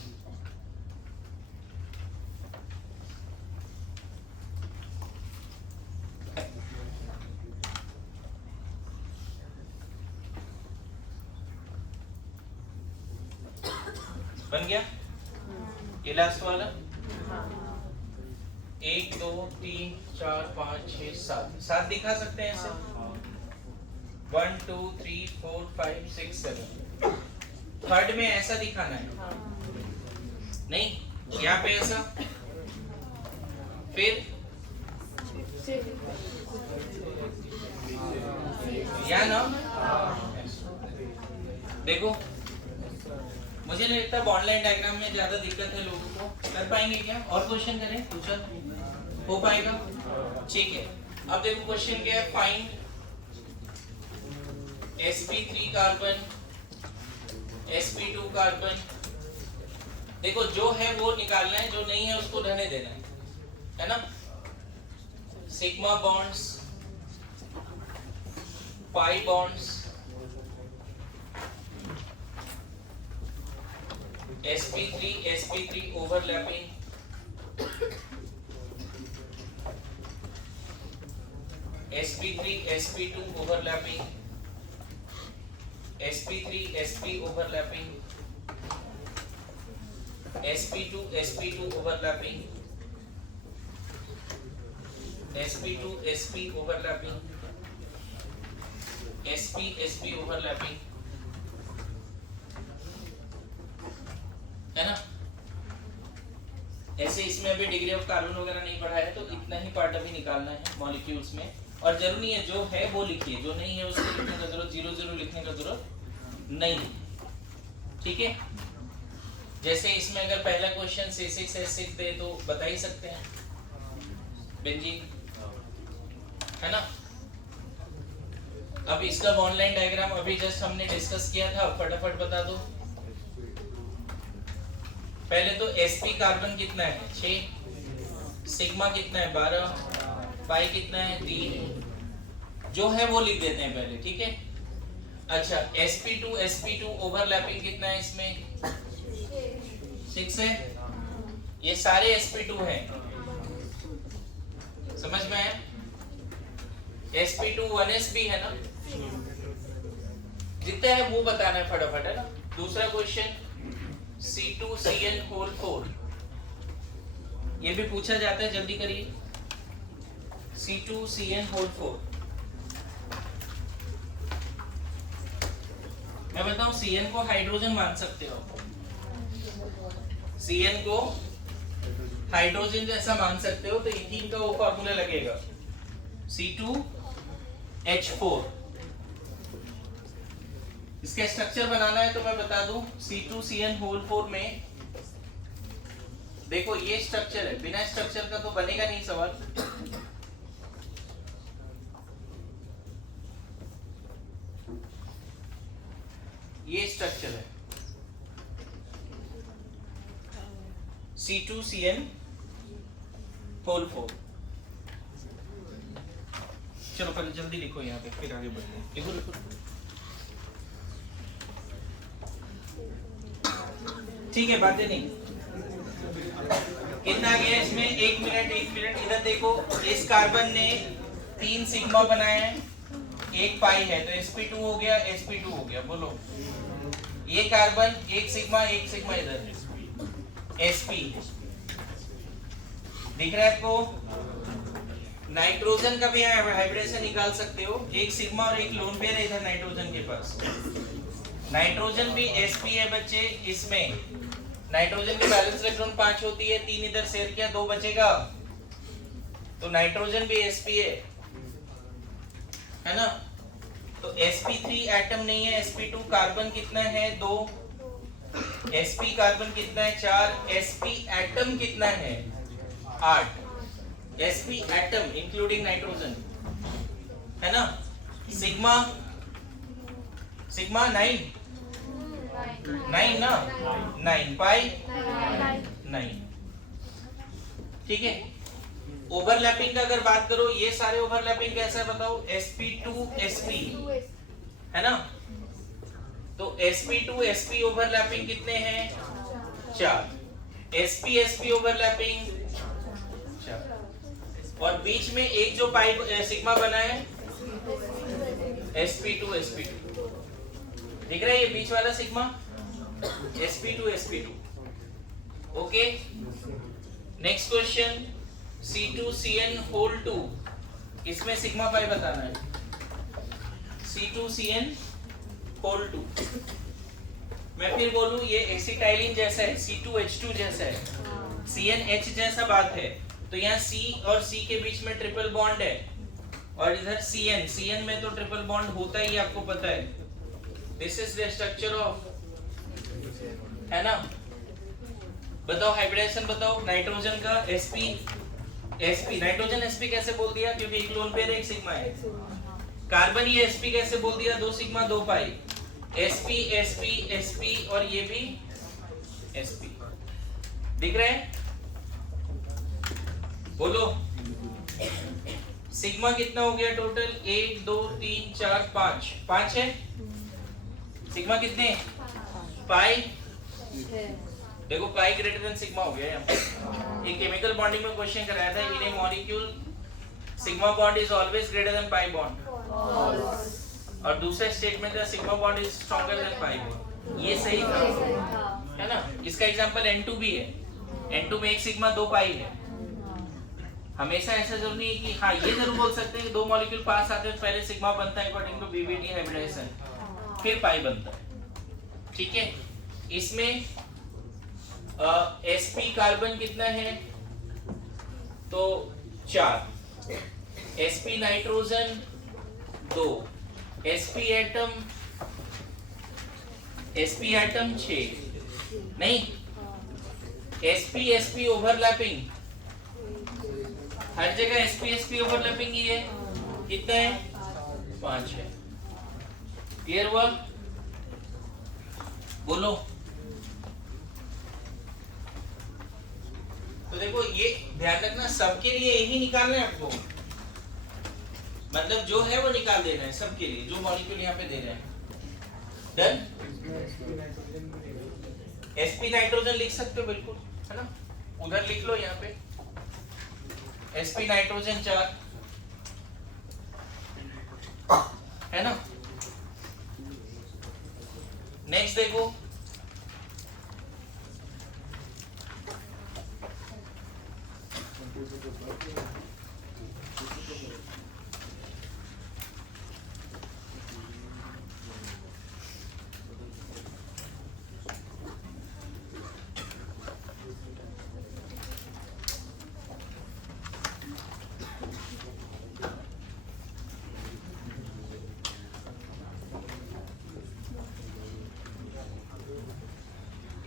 बन गया? ये लास्ट वाला 1 2 3 4 5 6 7 दिखा सकते हैं ऐसे? 1 2 3 4 5 6 7। थर्ड में ऐसा दिखाना है, नहीं, यहाँ पे ऐसा, फिर यहाँ ना, देखो मुझे नहीं लगता बॉन्ड-लाइन डायग्राम में ज्यादा दिक्कत है लोगों को, कर पाएंगे क्या? और क्वेश्चन करें, पूछा हो पाएगा? ठीक है, अब देखो क्वेश्चन क्या है, find sp3 carbon sp2 carbon. देखो जो है वो निकालना है, जो नहीं है उसको रहने देना है ना? Sigma bonds, pi bonds, sp3 overlapping, sp3 sp2 overlapping, sp3 sp overlapping, sp2 sp2 overlapping, sp2 sp overlapping, sp sp overlapping, है ना? ऐसे इसमें अभी डिग्री ऑफ कार्बन वगैरह नहीं पढ़ा है, तो इतना ही पार्ट अभी निकालना है मॉलिक्यूल्स में, और जरूरी है जो है वो लिखिए, जो नहीं है उसको लिखने का जरूरत, 0 लिखने का जरूरत नहीं, ठीक है? जैसे इसमें अगर पहला क्वेश्चन C6H6 दे तो बता ही सकते हैं बेंजीन, है ना? अब इसका बॉन्ड-लाइन डायग्राम अभी जस्ट हमने डिस्कस किया था, फटाफट बता दो। पहले तो sp कार्बन कितना है 6, सिग्मा कितना है 12, पाई कितना है 3, जो है वो लिख देते हैं पहले, ठीक है? अच्छा, sp2 ओवरलैपिंग कितना है इसमें 6 है, ये सारे sp2 हैं, समझ में आया? sp2 1s भी है ना, जितना है वो बताना है फटाफट, है ना? दूसरा क्वेश्चन C2CN होल 4, ये भी पूछा जाता है, जल्दी करिए। C2CN होल 4, मैं बताऊं CN को हाइड्रोजन मान सकते हो, CN को हाइड्रोजन जैसा मान सकते हो, तो इथीन का वो फॉर्मूला लगेगा C2H4। इसका स्ट्रक्चर बनाना है तो मैं बता दूं, C2CN होल 4 में देखो ये स्ट्रक्चर है, बिना स्ट्रक्चर का तो बनेगा नहीं सवाल। ये स्ट्रक्चर है C2CN होल 4। चलो पहले जल्दी लिखो यहाँ पे, फिर आगे बढ़ते हैं। लिखो। ठीक है, बातें नहीं। कितना गया इसमें? 1 मिनट। इधर देखो, इस कार्बन ने 3 सिग्मा बनाए हैं, 1 पाई है, तो sp2 हो गया, sp2 हो गया। बोलो, ये कार्बन 1 सिग्मा इधर sp दिख रहा है आपको? नाइट्रोजन का भी हाइब्रिडेशन निकाल सकते हो, 1 सिग्मा और 1 लोन पेयर है इधर नाइट्रोजन के पास। नाइट्रोजन भी sp है बच्चे, इसमें नाइट्रोजन की बैलेंस इलेक्ट्रॉन 5 होती है, 3 इधर शेयर किया, 2 बचेगा, तो नाइट्रोजन भी sp है ना? तो sp3 एटम नहीं है, sp2 कार्बन कितना है 2, sp कार्बन कितना है 4, sp एटम कितना है 8, sp एटम इंक्लूडिंग नाइट्रोजन, है ना? सिग्मा 9 ना, 9 पाई 9, ठीक है? ओवरलैपिंग का अगर बात करो, ये सारे ओवरलैपिंग कैसा है बताओ? sp2 sp है ना? तो sp2 sp ओवरलैपिंग कितने हैं? 4। sp sp ओवरलैपिंग 4, और बीच में एक जो पाई सिग्मा बना है sp2 दिख रहा है, ये बीच वाला sigma sp2 okay. Next question, C2CN whole 2, इसमें सिग्मा पाई बताना है। C2CN होल 2 मैं फिर बोलूं ये एसिटाइलिन जैसा है, C2H2 जैसा है, CnH जैसा बात है, तो यहाँ C और C के बीच में ट्रिपल बॉन्ड है, और इधर CN में तो ट्रिपल बॉन्ड होता ही आपको पता है। This is the structure of, है ना। बताओ हाइब्रिडाइजेशन बताओ नाइट्रोजन का sp नाइट्रोजन sp कैसे बोल दिया, क्योंकि एक लोन पेयर एक सिग्मा है। कार्बन ये sp कैसे बोल दिया, 2 सिग्मा 2 पाई, sp और ये भी sp, दिख रहे हैं? बोलो सिग्मा कितना हो गया टोटल, 1 2 3 4 5 है। सिग्मा कितने, पाई, देखो पाई ग्रेटर देन सिग्मा हो गया यहाँ पे। ये केमिकल बॉन्डिंग में क्वेश्चन कराया था, in a molecule sigma bond is always greater than pi bond, और दूसरे स्टेटमेंट में sigma bond is stronger than pi bond. ये सही था, है ना। इसका एग्जांपल N2 भी है, N2 में एक सिग्मा 2 पाई है। हमेशा ऐसा जरूरी नहीं है कि हाँ ये जरूर बोल सकते हैं कि 2 मॉलिक्यूल पास आते हैं पहले सिग्मा बनता है अकॉर्डिंग टू BBT हाइब्रिडाइजेशन, फिर पाई बनता है, ठीक है। इसमें sp कार्बन कितना है, तो 4, sp नाइट्रोजन 2, sp एटम 6, नहीं sp ओवरलैपिंग, हर जगह sp ओवरलैपिंग ही है, कितना है 5 है। क्लियर हुआ, बोलो। तो देखो ये ध्यान रखना, सबके लिए यही निकालना है आपको, मतलब जो है वो निकाल देना है सबके लिए, जो मॉलिक्यूल यहाँ पे दे रहे हैं। डन। sp नाइट्रोजन लिख सकते हो बिल्कुल, है ना, उधर लिख लो यहाँ पे sp नाइट्रोजन 4, है ना। नेक्स्ट देखो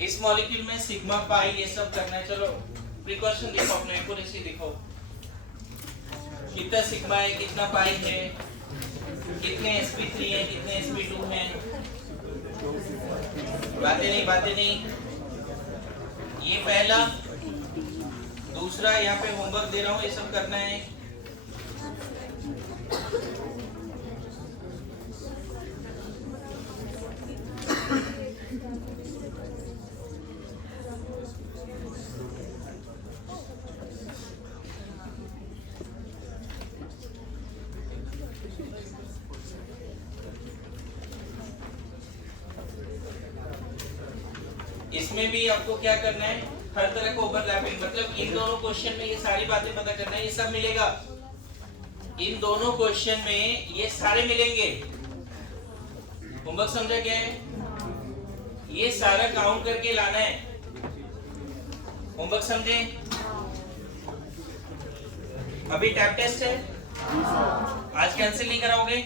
इस मॉलिक्यूल में सिग्मा पाई ये सब करना है। चलो प्रिकॉशन देखो, अपने एक्यूरेसी देखो, कितना सिग्मा है, कितना पाई है, कितने sp3 है, कितने sp2 है। बातें नहीं। ये पहला, दूसरा यहाँ पे होमवर्क दे रहा हूँ, ये सब करना है। इसमें भी आपको क्या करना है, हर तरह का ओवरलैपिंग, मतलब इन दोनों क्वेश्चन में ये सारी बातें पता करना है, ये सब मिलेगा इन दोनों क्वेश्चन में, ये सारे मिलेंगे। होमवर्क समझा क्या है, ये सारा काउंट करके लाना है। होमवर्क समझे। अभी टैब टेस्ट है, आज कैंसिल नहीं कराओगे?